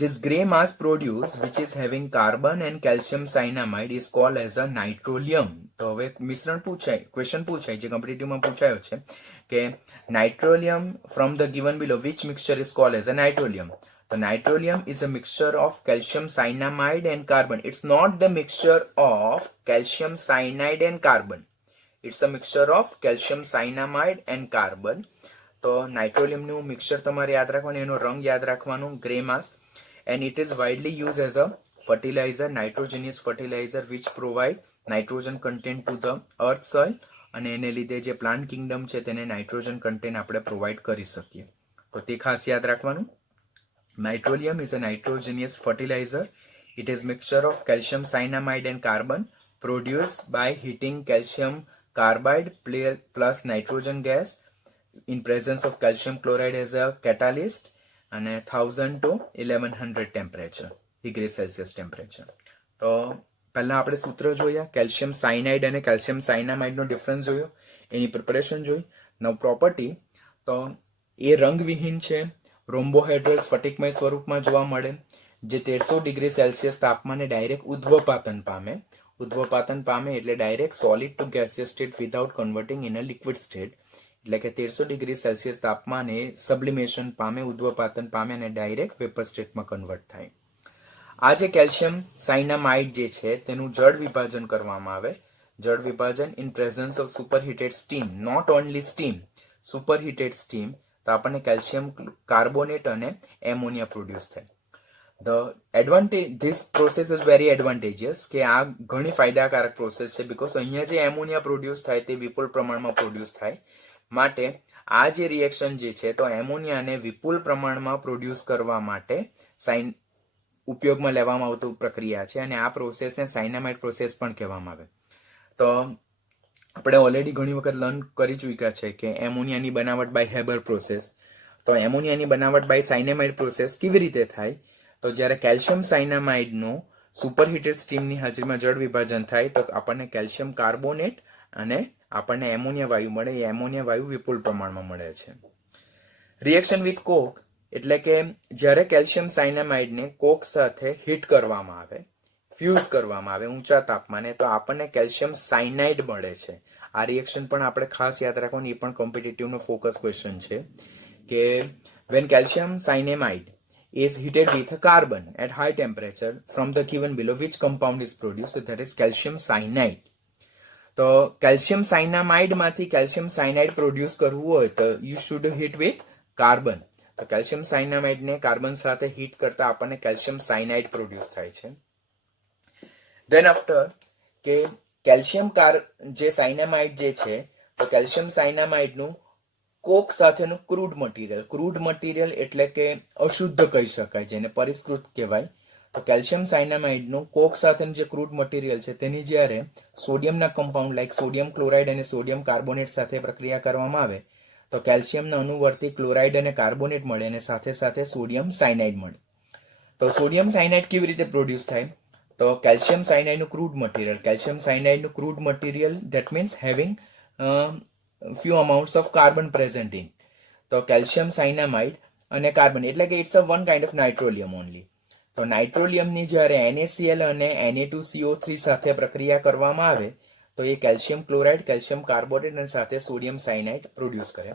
This grey mass produced, which is having carbon and calcium cyanamide, is called as a nitrolium. તો હવે મિશ્રણ પૂછાય, ક્વેશ્ચન પૂછાય જે કોમ્પિટિટિવમાં પૂછાયો છે કે nitrolium from the given below which mixture is called as a nitrolium. The nitrolium is a mixture of calcium cyanamide and carbon. It's not the mixture of calcium cyanide and carbon. It's a mixture of calcium cyanamide and carbon. તો નાઇટ્રોલિયમનું mixture તમારે યાદ રાખવાનું, એનો રંગ યાદ રાખવાનો, grey mass. And it is widely used as a fertilizer, nitrogenous fertilizer, which provide nitrogen content to the earth soil. અને એને લીધે જે પ્લાન્ટ કિંગડમ છે તેને નાઇટ્રોજન કન્ટેન્ટ આપણે પ્રોવાઈડ કરી શકીએ. તો તે ખાસ યાદ રાખવાનું. Nitrolium is a nitrogenous fertilizer. It is mixture of calcium cyanamide and carbon produced by heating calcium carbide plus nitrogen gas in presence of calcium chloride as a catalyst અને 1000 to 1100 temperature, degree Celsius temperature. તો પહેલા આપણે સૂત્ર જોયા, calcium cyanide અને calcium સાયનામાઇડનો difference જોયો, એની preparation જોઈ. નવ પ્રોપર્ટી, તો એ રંગવિહીન છે, રોમ્બોહેડ્રલ સ્ફટિકમય સ્વરૂપમાં જોવા મળે, જે 1300 ડિગ્રી સેલ્સિયસ તાપમાને ડાયરેક્ટ ઉદ્વપાતન પામે. ઉદ્વપાતન પામે એટલે direct solid to gaseous state without converting in a liquid state. એટલે કે 1300 ડિગ્રી સેલ્સિયસ તાપમાને સબ્લિમેશન પામે, ઉદ્વપાતન પામે અને ડાયરેક્ટ વેપર સ્ટેટમાં કન્વર્ટ થાય. આ જે કેલ્શિયમ સાયનામાઇડ જે છે તેનું જળ વિભાજન કરવામાં આવે. જળ વિભાજન in presence of superheated steam, not only steam, superheated steam, તો આપણને કેલ્શિયમ કાર્બોનેટ અને એમોનિયા પ્રોડ્યુસ થાય. The advantage, this process is very advantageous, કે આ ઘણી ફાયદાકારક પ્રોસેસ છે, બીકોઝ અહીંયા જે એમોનિયા પ્રોડ્યુસ થાય તે વિપુલ પ્રમાણમાં પ્રોડ્યુસ થાય. માટે આ જે રિએક્શન જે છે તો એમોનિયાને વિપુલ પ્રમાણમાં પ્રોડ્યુસ કરવા માટે ઉપયોગમાં લેવામાં આવતું પ્રક્રિયા છે. અને આ પ્રોસેસને સાયનામાઇડ પ્રોસેસ પણ કહેવામાં આવે. તો આપણે ઓલરેડી ઘણી વખત લર્ન કરી ચૂક્યા છે કે એમોનિયાની બનાવટ બાય હેબર પ્રોસેસ. તો એમોનિયાની બનાવટ બાય સાયનામાઇડ પ્રોસેસ કેવી રીતે થાય? તો જ્યારે કેલ્શિયમ સાયનામાઇડનું સુપરહીટેડ સ્ટીમની હાજરીમાં જળ વિભાજન થાય તો આપણને કેલ્શિયમ કાર્બોનેટ અને આપણને એમોનિયા વાયુ મળે. એ એમોનિયા વાયુ વિપુલ પ્રમાણમાં મળે છે. રિએક્શન વિથ કોક, એટલે કે જ્યારે કેલ્શિયમ સાયનામાઇડને કોક સાથે હીટ કરવામાં આવે, ફ્યુઝ કરવામાં આવે ઊંચા તાપમાને, તો આપણને કેલ્શિયમ સાયનાઇડ મળે છે. આ રિએક્શન પણ આપણે ખાસ યાદ રાખવાનું, એ પણ કોમ્પિટિટિવનો ફોકસ ક્વેશ્ચન છે કે when calcium cyanamide is heated with a carbon at high temperature from the given below, which compound is produced? So that is calcium cyanide. તો કેલ્શિયમ સાયનામાઇડ માંથી કેલ્શિયમ સાયનાઇડ પ્રોડ્યુસ કરવું હોય તો you should heat with carbon. તો calcium સાયનામાઇડ ને carbon સાથે heat કરતા આપણને કેલ્શિયમ સાયનાઇડ પ્રોડ્યુસ થાય છે. ધેન આફ્ટર કે કેલ્શિયમ જે સાયનામાઇડ જે છે તો કેલ્શિયમ સાયનામાઇડનું કોક સાથેનું ક્રૂડ મટીરિયલ એટલે કે અશુદ્ધ કહી શકાય, જેને પરિષ્કૃત કહેવાય. તો કેલ્શિયમ સાયનામાઇડનું કોક સાથેનું જે ક્રૂડ મટીરિયલ છે તેની જ્યારે સોડિયમના કમ્પાઉન્ડ લાઈક સોડિયમ ક્લોરાઇડ અને સોડિયમ કાર્બોનેટ સાથે પ્રક્રિયા કરવામાં આવે તો કેલ્શિયમના અનુવર્તી ક્લોરાઇડ અને કાર્બોનેટ મળે અને સાથે સાથે સોડિયમ સાયનાઇડ મળે. તો સોડિયમ સાયનાઇડ કેવી રીતે પ્રોડ્યુસ થાય? તો કેલ્શિયમ સાયનાઇડનું crude material that means having few amounts of carbon present in. તો કેલ્શિયમ સાયનામાઇડ અને કાર્બન એટલે કે it's a one kind of nitrolim only. તો નાઇટ્રોલિયમની જ્યારે NaCl અને Na2CO3 સાથે પ્રક્રિયા કરવામાં આવે તો એ કેલ્શિયમ ક્લોરાઇડ, કેલ્શિયમ કાર્બોનેટ અને સાથે સોડિયમ સાયનાઇડ પ્રોડ્યુસ કરે.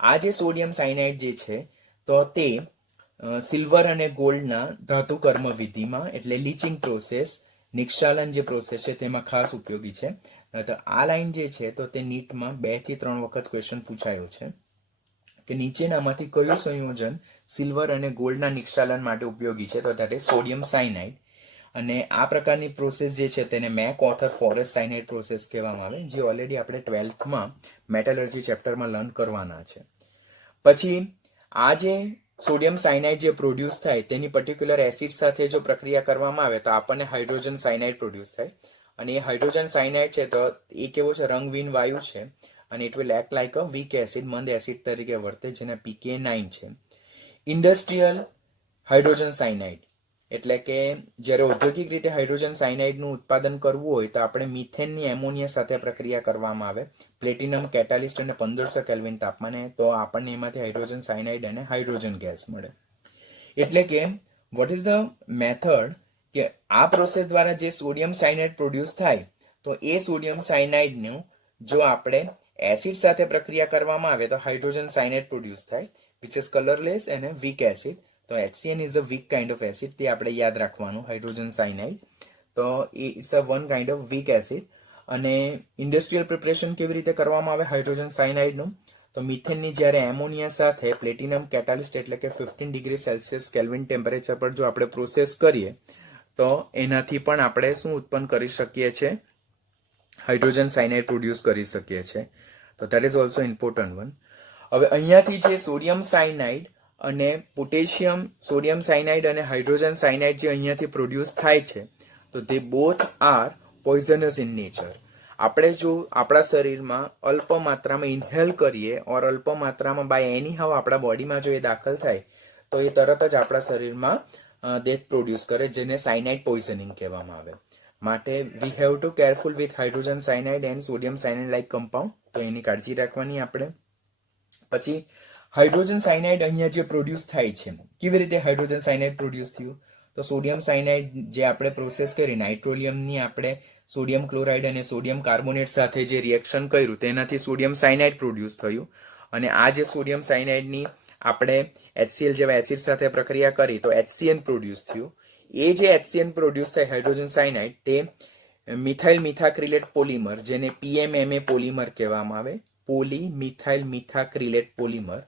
આ જે સોડિયમ સાયનાઇડ જે છે તો તે સિલ્વર અને ગોલ્ડના ધાતુ કર્મ વિધિમાં એટલે લીચિંગ પ્રોસેસ, નિક્ષાલન જે પ્રોસેસ છે તેમાં ખાસ ઉપયોગી છે. તો આ લાઈન જે છે તો તે નીટમાં 2 થી 3 વખત ક્વેશ્ચન પૂછાયો છે કે નીચેનામાંથી કયું સંયોજન સિલ્વર અને ગોલ્ડના નિક્ષાલન માટે ઉપયોગી છે? તો ધેટ ઇઝ સોડિયમ સાયનાઇડ. અને આ પ્રકારની પ્રોસેસ જે છે તેને MacArthur Forrest cyanide process કહેવામાં આવે, જે ઓલરેડી આપણે 12થમાં મેટલર્જી ચેપ્ટરમાં લર્ન કરવાના છે. પછી આ જે સોડિયમ સાયનાઇડ જે પ્રોડ્યુસ થાય તેની પર્ટિક્યુલર એસિડ સાથે જો પ્રક્રિયા કરવામાં આવે તો આપણને હાઇડ્રોજન સાયનાઇડ પ્રોડ્યુસ થાય. અને એ હાઇડ્રોજન સાયનાઇડ છે તો એ કેવો છે, રંગહીન વાયુ છે અને it will act like a weak acid, મંદ એસિડ તરીકે વર્તે, જેના pK 9 છે. ઇન્ડસ્ટ્રીયલ હાઇડ્રોજન સાયનાઇડ એટલે કે જ્યારે ઔદ્યોગિક રીતે હાઇડ્રોજન સાયનાઇડનું ઉત્પાદન કરવું હોય તો આપણે મિથેનની એમોનિયા સાથે પ્રક્રિયા કરવામાં આવે પ્લેટિનમ કેટાલિસ્ટ અને 1500 કેલ્વિન તાપમાને, તો આપણને એમાંથી હાઇડ્રોજન સાયનાઇડ અને હાઇડ્રોજન ગેસ મળે. એટલે કે વોટ ઇઝ ધ મેથડ કે આ પ્રોસેસ દ્વારા જે સોડિયમ સાયનાઇડ પ્રોડ્યુસ થાય તો એ સોડિયમ સાયનાઇડનું જો આપણે એસિડ સાથે પ્રક્રિયા કરવામાં આવે તો હાઇડ્રોજન સાયનાઇડ પ્રોડ્યુસ થાય વિચ ઇઝ કલરલેસ અને વીક એસિડ. તો HCN is a weak kind of acid, તે આપણે યાદ રાખવાનું. હાઇડ્રોજન સાયનાઇડ તો it's a one kind of weak acid. અને ઇન્ડસ્ટ્રીયલ પ્રિપરેશન કેવી રીતે કરવામાં આવે હાઇડ્રોજન સાયનાઇડનું, તો મિથેનની જ્યારે એમોનિયા સાથે પ્લેટિનમ કેટાલિસ્ટ એટલે કે 15 ડિગ્રી સેલ્સિયસ કેલ્વિન ટેમ્પરેચર પર જો આપણે પ્રોસેસ કરીએ તો એનાથી પણ આપણે શું ઉત્પન્ન કરી શકીએ છીએ, હાઇડ્રોજન સાયનાઇડ પ્રોડ્યુસ કરી શકીએ છીએ. તો that is also important one. હવે અહીંયાથી જે સોડિયમ સાયનાઇડ અને પોટેશિયમ, સોડિયમ સાયનાઇડ અને હાઇડ્રોજન સાયનાઇડ જે અહીંયાથી પ્રોડ્યુસ થાય છે તો દે both are poisonous in nature. આપણે જો આપણા શરીરમાં અલ્પ માત્રામાં ઇન્હેલ કરીએ ઓર અલ્પ માત્રામાં બાય એની હાવ આપણા બોડીમાં જો એ દાખલ થાય તો એ તરત જ આપણા શરીરમાં ડેથ પ્રોડ્યુસ કરે, જેને સાયનાઇડ પોઈઝનિંગ કહેવામાં આવે. માટે વી have two careful with hydrogen cyanide and sodium cyanide like compound, તો એની કાળજી રાખવાની આપણે. પછી હાઇડ્રોજન સાયનાઇડ અહીંયા જે પ્રોડ્યુસ થાય છે, કેવી રીતે હાઇડ્રોજન સાયનાઇડ પ્રોડ્યુસ થયું, તો સોડિયમ સાયનાઇડ જે આપણે પ્રોસેસ કરી નાઇટ્રોલિયમની આપણે સોડિયમ ક્લોરાઇડ અને સોડિયમ કાર્બોનેટ સાથે જે રિએક્શન કર્યું તેનાથી સોડિયમ સાયનાઇડ પ્રોડ્યુસ થયું. અને આ જે સોડિયમ સાયનાઇડની આપણે HCl જેવા એસિડ સાથે પ્રક્રિયા કરી તો HCN પ્રોડ્યુસ થયું. એ જે HCN પ્રોડ્યુસ થાય હાઇડ્રોજન સાયનાઇડ તે મિથાઇલ મિથાક્રિલેટ પોલિમર, જેને PMMA પોલિમર કહેવામાં આવે, પોલી મિથાઇલ મિથાક્રિલેટ પોલિમર,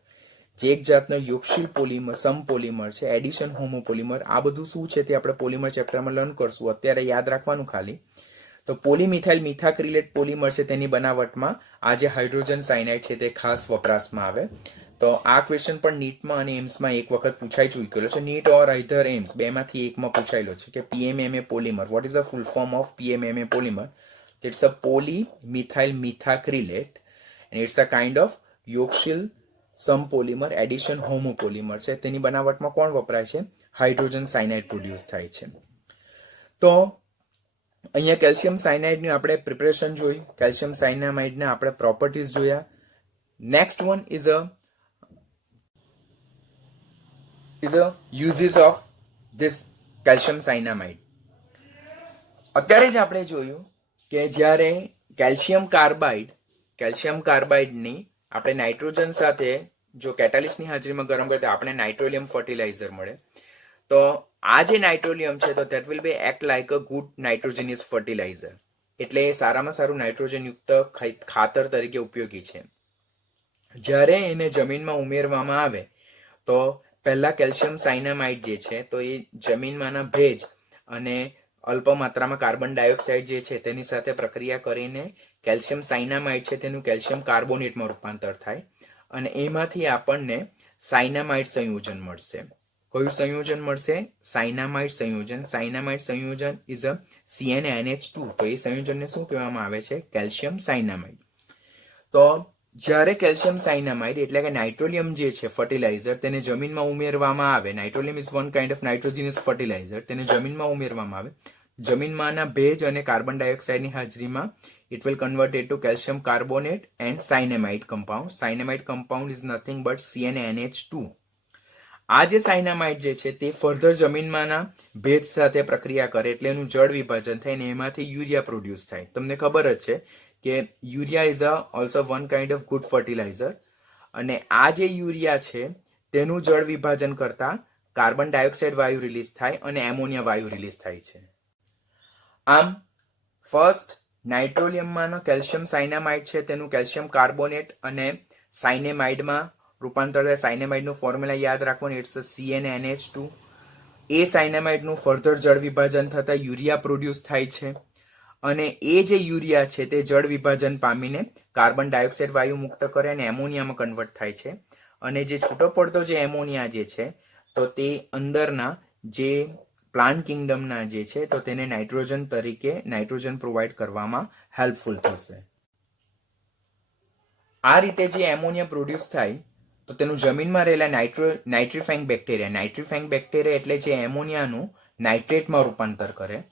જે એક જાતનો યોગશીલ પોલિમર, સમ પોલિમર છે, એડિશન હોમોપોલિમર. આ બધું શું છે તે આપણે પોલિમર ચેપ્ટરમાં લર્ન કરશું, અત્યારે યાદ રાખવાનું ખાલી. તો પોલીમિથાઇલ મિથાક્રિલેટ પોલિમર છે તેની બનાવટમાં આ જે હાઇડ્રોજન સાયનાઇડ છે તે ખાસ વપરાશમાં આવે. તો આ ક્વેશ્ચન પણ નીટમાં અને એમ્સમાં એક વખત પૂછાઈ ચૂકેલો છે. નીટ ઓર આઈધર એમ્સ બેમાંથી એકમાં પૂછાયેલો છે કે PMMA polymer, what is the full form of PMMA polymer? It's a polymethyl methacrylate and it's a kind of યોગશીલ સમ પોલિમર, એડિશન હોમોપોલિમર છે. તેની બનાવટમાં કોણ વપરાય છે? હાઇડ્રોજન સાયનાઇડ પ્રોડ્યુસ થાય છે. તો અહીંયા કેલ્શિયમ સાયનાઇડની આપણે પ્રિપરેશન જોઈ, કેલ્શિયમ સાયનામાઇડના આપણે પ્રોપર્ટીઝ જોયા. Next one is a uses of this calcium cyanamide. અત્યારે જ આપણે જોયું કે જ્યારે કેલ્શિયમ કાર્બાઇડની આપણે નાઇટ્રોજન સાથે જો કેટાલિસ્ટની હાજરીમાં ગરમ કરીએ તો આપણે નાઇટ્રોલિયમ ફર્ટિલાઇઝર મળે. તો આ જે નાઇટ્રોલિયમ છે તો that will be act like a good nitrogenous fertiliser, એટલે સારામાં સારું નાઇટ્રોજન યુક્ત ખાતર તરીકે ઉપયોગી છે. જ્યારે એને જમીનમાં ઉમેરવામાં આવે તો પહેલા કેલ્શિયમ સાયનામાઇડ જે છે તો એ જમીનમાંના ભેજ અને અલ્પ માત્રામાં કાર્બન ડાયોક્સાઇડ જે છે તેની સાથે પ્રક્રિયા કરીને કેલ્શિયમ સાયનામાઇડ છે તેનું કેલ્શિયમ કાર્બોનેટમાં રૂપાંતર થાય અને એમાંથી આપણને સાયનામાઇડ સંયોજન મળશે. કયું સંયોજન મળશે? સાયનામાઇડ સંયોજન. સાયનામાઇડ સંયોજન ઇઝ અ CnNH2. તો એ સંયોજનને શું કહેવામાં આવે છે? કેલ્શિયમ સાયનામાઇડ. તો જ્યારે કેલ્શિયમ સાયનામાઇડ એટલે કે નાઇટ્રોલિયમ જે છે ફર્ટિલાઇઝર તેને જમીનમાં ઉમેરવામાં આવે, nitrolim is one kind of nitrogenous fertiliser, તેને જમીનમાં ઉમેરવામાં આવે, જમીનમાંના ભેજ અને કાર્બન ડાયોક્સાઇડની હાજરીમાં it will convert it to calcium carbonate and cyanamide compound. Cyanamide compound is nothing but CnNH2. આ જે સાયનામાઇડ જે છે તે ફર્ધર જમીનમાંના ભેજ સાથે પ્રક્રિયા કરે એટલે એનું જળ વિભાજન થાય અને એમાંથી યુરિયા પ્રોડ્યુસ થાય. તમને ખબર જ છે કે urea is also one kind of good fertiliser અને આ જે યુરિયા છે તેનું જળ વિભાજન કરતા કાર્બન ડાયોક્સાઇડ વાયુ રિલીઝ થાય અને એમોનિયા વાયુ રિલીઝ થાય છે. આમ ફર્સ્ટ નાઇટ્રોલિયમમાંનો કેલ્શિયમ સાયનામાઇડ છે તેનું કેલ્શિયમ કાર્બોનેટ અને સાયનેમાઇડમાં રૂપાંતર થાય. સાયનેમાઇડનું ફોર્મ્યુલા યાદ રાખવાનું, ઇટ્સ CnNH2. એ સાયનેમાઇડનું ફર્ધર જળ વિભાજન થતા યુરિયા પ્રોડ્યુસ થાય છે અને એ જે યુરિયા છે તે જળ વિભાજન પામીને કાર્બન ડાયોક્સાઇડ વાયુ મુક્ત કરે અને એમોનિયામાં કન્વર્ટ થાય છે અને જે છૂટો પડતો જે એમોનિયા જે છે તો તે અંદરના જે પ્લાન્ટ કિંગડમના જે છે તો તેને નાઇટ્રોજન તરીકે નાઇટ્રોજન પ્રોવાઈડ કરવામાં હેલ્પફુલ થશે. આ રીતે જે એમોનિયા પ્રોડ્યુસ થાય તો તેનું જમીનમાં રહેલા નાઇટ્રીફાઇંગ બેક્ટેરિયા એટલે જે એમોનિયાનું નાઇટ્રેટમાં રૂપાંતર કરે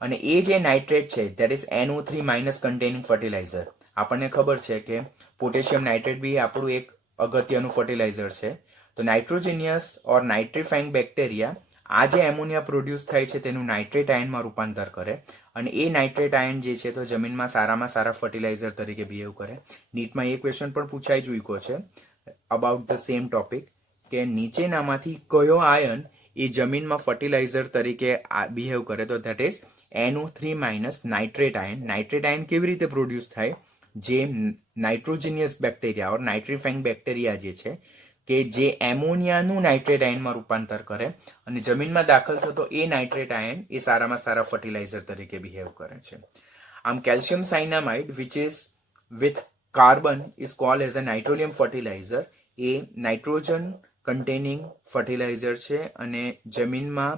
અને એ જે નાઇટ્રેટ છે that is NO3 minus containing fertiliser. આપણને ખબર છે કે પોટેશિયમ નાઇટ્રેટ બી આપણું એક અગત્યનું ફર્ટિલાઇઝર છે. તો નાઇટ્રોજિનિયસ ઓર નાઇટ્રીફાઇંગ બેક્ટેરિયા આ જે એમોનિયા પ્રોડ્યુસ થાય છે તેનું નાઇટ્રેટ આયનમાં રૂપાંતર કરે અને એ નાઇટ્રેટ આયન જે છે તો જમીનમાં સારામાં સારા ફર્ટિલાઇઝર તરીકે બિહેવ કરે. નીટમાં એ ક્વેશ્ચન પણ પૂછાઈ ચૂક્યો છે અબાઉટ ધ સેમ ટોપિક કે નીચેનામાંથી કયો આયન એ જમીનમાં ફર્ટિલાઇઝર તરીકે બિહેવ કરે તો that is NO3 minus nitrate ion. Nitrate ion કેવી રીતે પ્રોડ્યુસ થાય? જે નાઇટ્રોજિનિયસ બેક્ટેરિયા ઓર નાઇટ્રીફાઇંગ બેક્ટેરિયા જે છે કે જે એમોનિયાનું નાઇટ્રેટ આયનમાં રૂપાંતર કરે અને જમીનમાં દાખલ થતો એ નાઇટ્રેટ આયન એ સારામાં સારા ફર્ટિલાઇઝર તરીકે બિહેવ કરે છે. આમ calcium cyanamide which is with carbon is called as a nitrolim fertiliser. એ નાઇટ્રોજન કન્ટેનિંગ ફર્ટિલાઇઝર છે અને જમીનમાં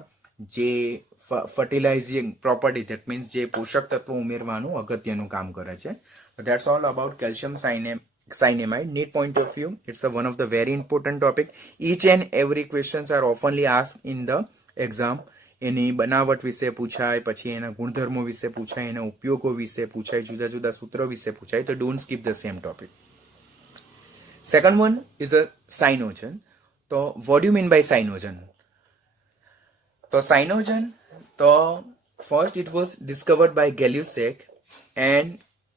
જે ફર્ટિલાઇઝિંગ પ્રોપર્ટી ધેટ મીન્સ જે પોષક તત્વો ઉમેરવાનું અગત્યનું કામ કરે છે. That's all about calcium cyanamide. Need point of view, it's one of the very important topic. Each and every questions are oftenly asked in the exam. એની બનાવટ વિશે પૂછાય, પછી એના ગુણધર્મો વિશે પૂછાય, એના ઉપયોગો વિશે પૂછાય, જુદા જુદા સૂત્રો વિશે પૂછાય. તો don't skip the same topic. Second one is a cyanogen. તો what do you mean by cyanogen? તો cyanogen, તો first it was discovered by Gay-Lussac and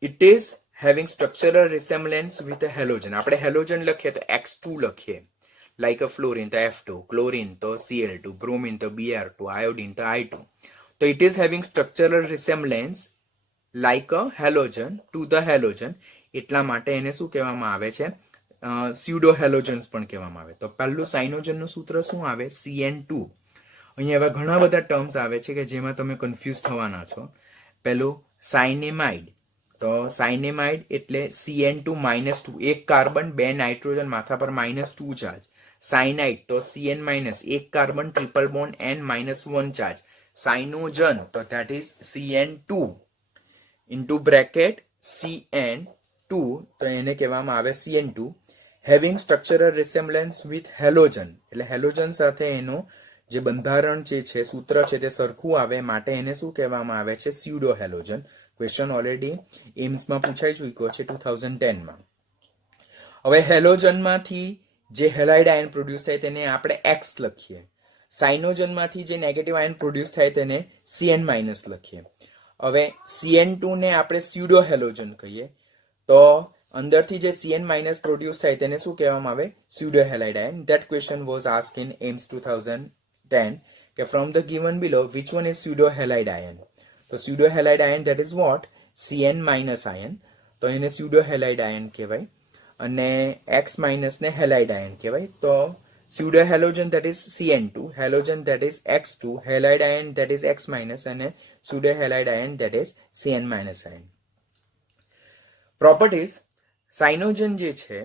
it is having structural resemblance with a halogen. આપણે halogen લખીએ તો X2 લખીએ, like a fluorine તો F2, chlorine તો Cl2, bromine તો Br2, iodine તો I2. તો it is having structural resemblance like a halogen to the halogen. એટલા માટે એને શું કહેવામાં આવે છે? સ્યુડો હેલોજન્સ પણ કહેવામાં આવે. તો પહેલું સાઇનોજનનું સૂત્ર શું આવે? CN2. અહીંયા એવા ઘણા બધા ટર્મ્સ આવે છે કે જેમાં તમે કન્ફ્યુઝ થવાના છો. પહેલું સાયનેમાઇડ. તો સાયનેમાઇડ એટલે CN2-2, એક કાર્બન, બે નાઇટ્રોજન, માથા પર -2 ચાર્જ. સાયનાઇડ તો CN-, એક carbon, triple bond, N-1 charge. Cyanogen તો that is CN2 into bracket CN2, તો એને કહેવામાં આવે CN2. Having structural resemblance with halogen, એટલે હેલોજન સાથે એનો જે બંધારણ જે છે સૂત્ર છે તે સરખું આવે માટે એને શું કહેવામાં આવે છે? Pseudo halogen. ક્વેશ્ચન ઓલરેડી એમ્સમાં પૂછાઈ ચૂક્યો છે 2010માં. હવે હેલોજનમાંથી જે હેલાઇડ આયન પ્રોડ્યુસ થાય તેને આપણે X લખીએ. સાઇનોજનમાંથી જે નેગેટિવ આયન પ્રોડ્યુસ થાય તેને CN- લખીએ. હવે CN2 ને આપણે સ્યુડો હેલોજન કહીએ તો અંદરથી જે CN- પ્રોડ્યુસ થાય તેને શું કહેવામાં આવે? Pseudo halide ion. That question was asked in AIIMS 2010 કે from the given below which one is pseudo halide ion? તો pseudo halide ion that is what? CN- ion. તો એને સ્યુડો હેલાઇડ આયન કહેવાય અને X- ને halide ion કહેવાય. તો pseudo halogen that is CN2, halogen that is X2, halide ion that is X- અને pseudo halide ion that is CN- ion. Properties cyanogen જે છે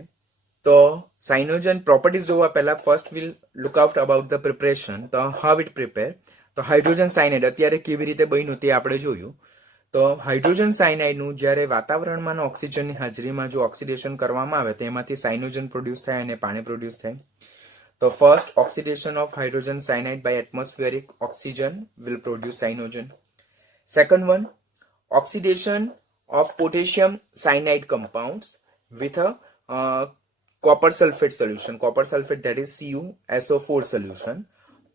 તો સાઇનોજન પ્રોપર્ટીઝ જોવા પહેલા first will look out about the preparation. તો how it prepare. તો hydrogen cyanide અત્યારે કેવી રીતે બન્યું તે આપણે જોયું. તો હાઇડ્રોજન સાયનાઇડનું જ્યારે વાતાવરણમાં ઓક્સિજનની હાજરીમાં જો ઓક્સિડેશન કરવામાં આવે તેમાંથી સાઇનોજન પ્રોડ્યુસ થાય અને પાણી પ્રોડ્યુસ થાય. તો first oxidation of hydrogen cyanide by atmospheric oxygen will produce cyanogen. Second one, oxidation of potassium cyanide compounds with a copper sulfate solution. Copper sulfate that is CuSO4 solution.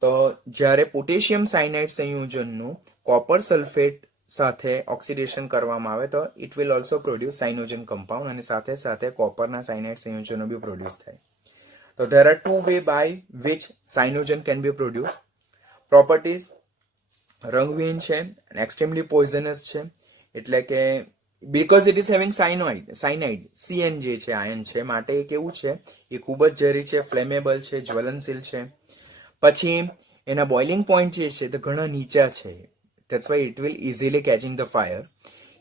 તો જ્યારે potassium cyanide સંયોજનનું copper sulphate સાથે oxidation કરવામાં આવે તો it will also produce cyanogen compound અને સાથે સાથે કોપરના સાયનાઇડ સંયોજનો બી પ્રોડ્યુસ થાય. તો there are two way by which cyanogen can be produced. Properties રંગહીન છે અને એક્સ્ટ્રીમલી પોઈઝનસ છે એટલે કે because it is having cyanide CN જે છે આયન છે માટે એ કેવું છે? એ ખૂબ જ ઝેરી છે, ફ્લેમેબલ છે, જ્વલનશીલ છે. પછી એના બોઇલિંગ પોઈન્ટ જે છે તે ઘણા નીચા છે. That's why it will easily catching the fire.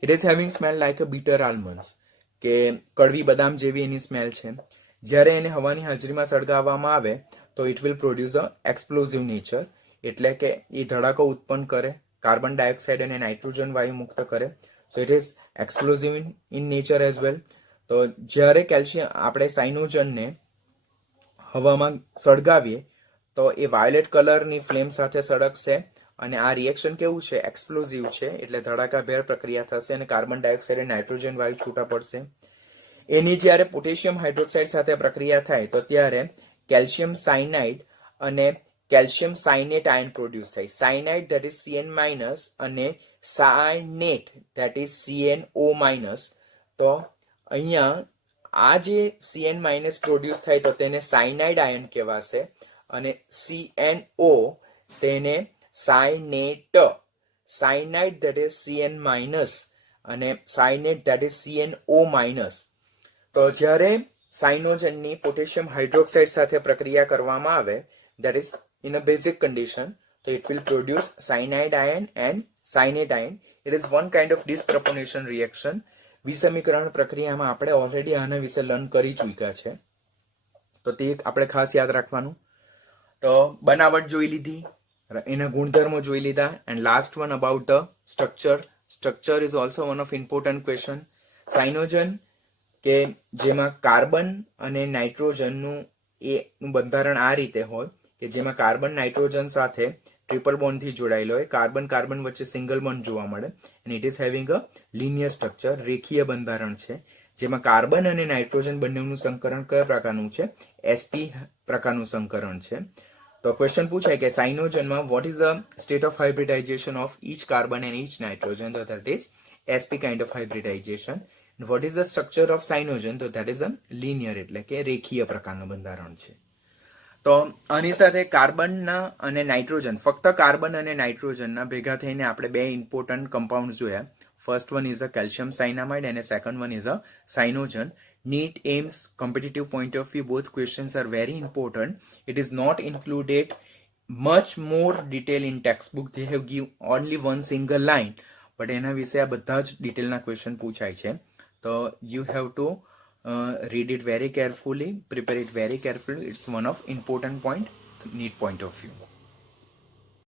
It is having smell like a bitter almonds, કે કડવી બદામ જેવી એની સ્મેલ છે. જ્યારે એને હવાની હાજરીમાં સળગાવવામાં આવે તો it will produce a explosive nature, એટલે કે એ ધડાકો ઉત્પન્ન કરે, કાર્બન ડાયોક્સાઇડ અને નાઇટ્રોજન વાયુ મુક્ત કરે. So it is explosive in nature as well. તો જ્યારે કેલ્શિયમ આપણે સાયનોજનને હવામાં સળગાવીએ તો એ વાયોલેટ કલરની ફ્લેમ સાથે સળગશે અને આ રિએક્શન કેવું છે? એક્સપ્લોઝિવ છે, એટલે ધડાકાભેર પ્રક્રિયા થશે અને કાર્બન ડાયોક્સાઇડ અને નાઇટ્રોજન વાયુ છૂટા પડશે. એની જ્યારે પોટેશિયમ હાઇડ્રોક્સાઇડ સાથે પ્રક્રિયા થાય તો ત્યારે કેલ્શિયમ સાયનાઇડ અને કેલ્શિયમ સાયનેટ આયન પ્રોડ્યુસ થાય. સાયનાઇડ ધેટ ઇઝ Cn- અને સાયનેટ ધેટ ઇઝ CnO-. તો અહીંયા આ જે Cn- પ્રોડ્યુસ થાય તો તેને સાયનાઇડ આયન કહેવાશે અને CnO તેને સાયનેટ. સાયનાઇડ ધેટ ઇઝ Cn- અને સાયનેટ ધેટ ઇઝ CnO-. તો જ્યારે સાયનોજનની પોટેશિયમ હાઇડ્રોક્સાઇડ સાથે પ્રક્રિયા કરવામાં આવે, that is in a basic condition, so it will produce cyanide ion and cyanate ion. It is one kind of disproportionation reaction. વિસમીકરણ પ્રક્રિયામાં આપણે already આના વિશે લર્ન કરી ચૂક્યા છે, તો તે આપણે ખાસ યાદ રાખવાનું. તો બનાવટ જોઈ લીધી, એના ગુણધર્મો જોઈ લીધા, and last one about the structure. Structure is also one of important question. Cyanogen કે જેમાં કાર્બન અને નાઇટ્રોજનનું એનું બંધારણ આ રીતે હોય કે જેમાં કાર્બન નાઇટ્રોજન સાથે ટ્રિપલ બોન્ડથી જોડાયેલો હોય, કાર્બન કાર્બન વચ્ચે સિંગલ બોન્ડ જોવા મળે, and it is having a linear structure, રેખીય બંધારણ છે, જેમાં કાર્બન અને નાઇટ્રોજન બંનેનું સંકરણ કયા પ્રકારનું છે? sp પ્રકારનું સંકરણ છે. તો ક્વેશ્ચન પૂછાય કે સાયનોજનમાં what is the state of hybridisation of each carbon and each nitrogen? તો that is sp kind of hybridisation. What is the structure of cyanogen? તો ધેટ ઇઝ અ લિનિયર, એટલે કે રેખીય પ્રકારનું બંધારણ છે. તો આની સાથે કાર્બનના અને નાઇટ્રોજન, ફક્ત કાર્બન અને નાઇટ્રોજનના ભેગા થઈને આપણે બે ઇમ્પોર્ટન્ટ કમ્પાઉન્ડ જોયા. First one is a calcium cyanamide અને second one is a cyanogen. NEET, AIMS, competitive point of view, both questions are very important. It is not included much more detail in textbook. They have give only one single line, but એના વિશે આ બધા જ ડિટેલના question પૂછાય છે. તો you have to read it very carefully, prepare it very carefully. It's one of important point, NEET point of view.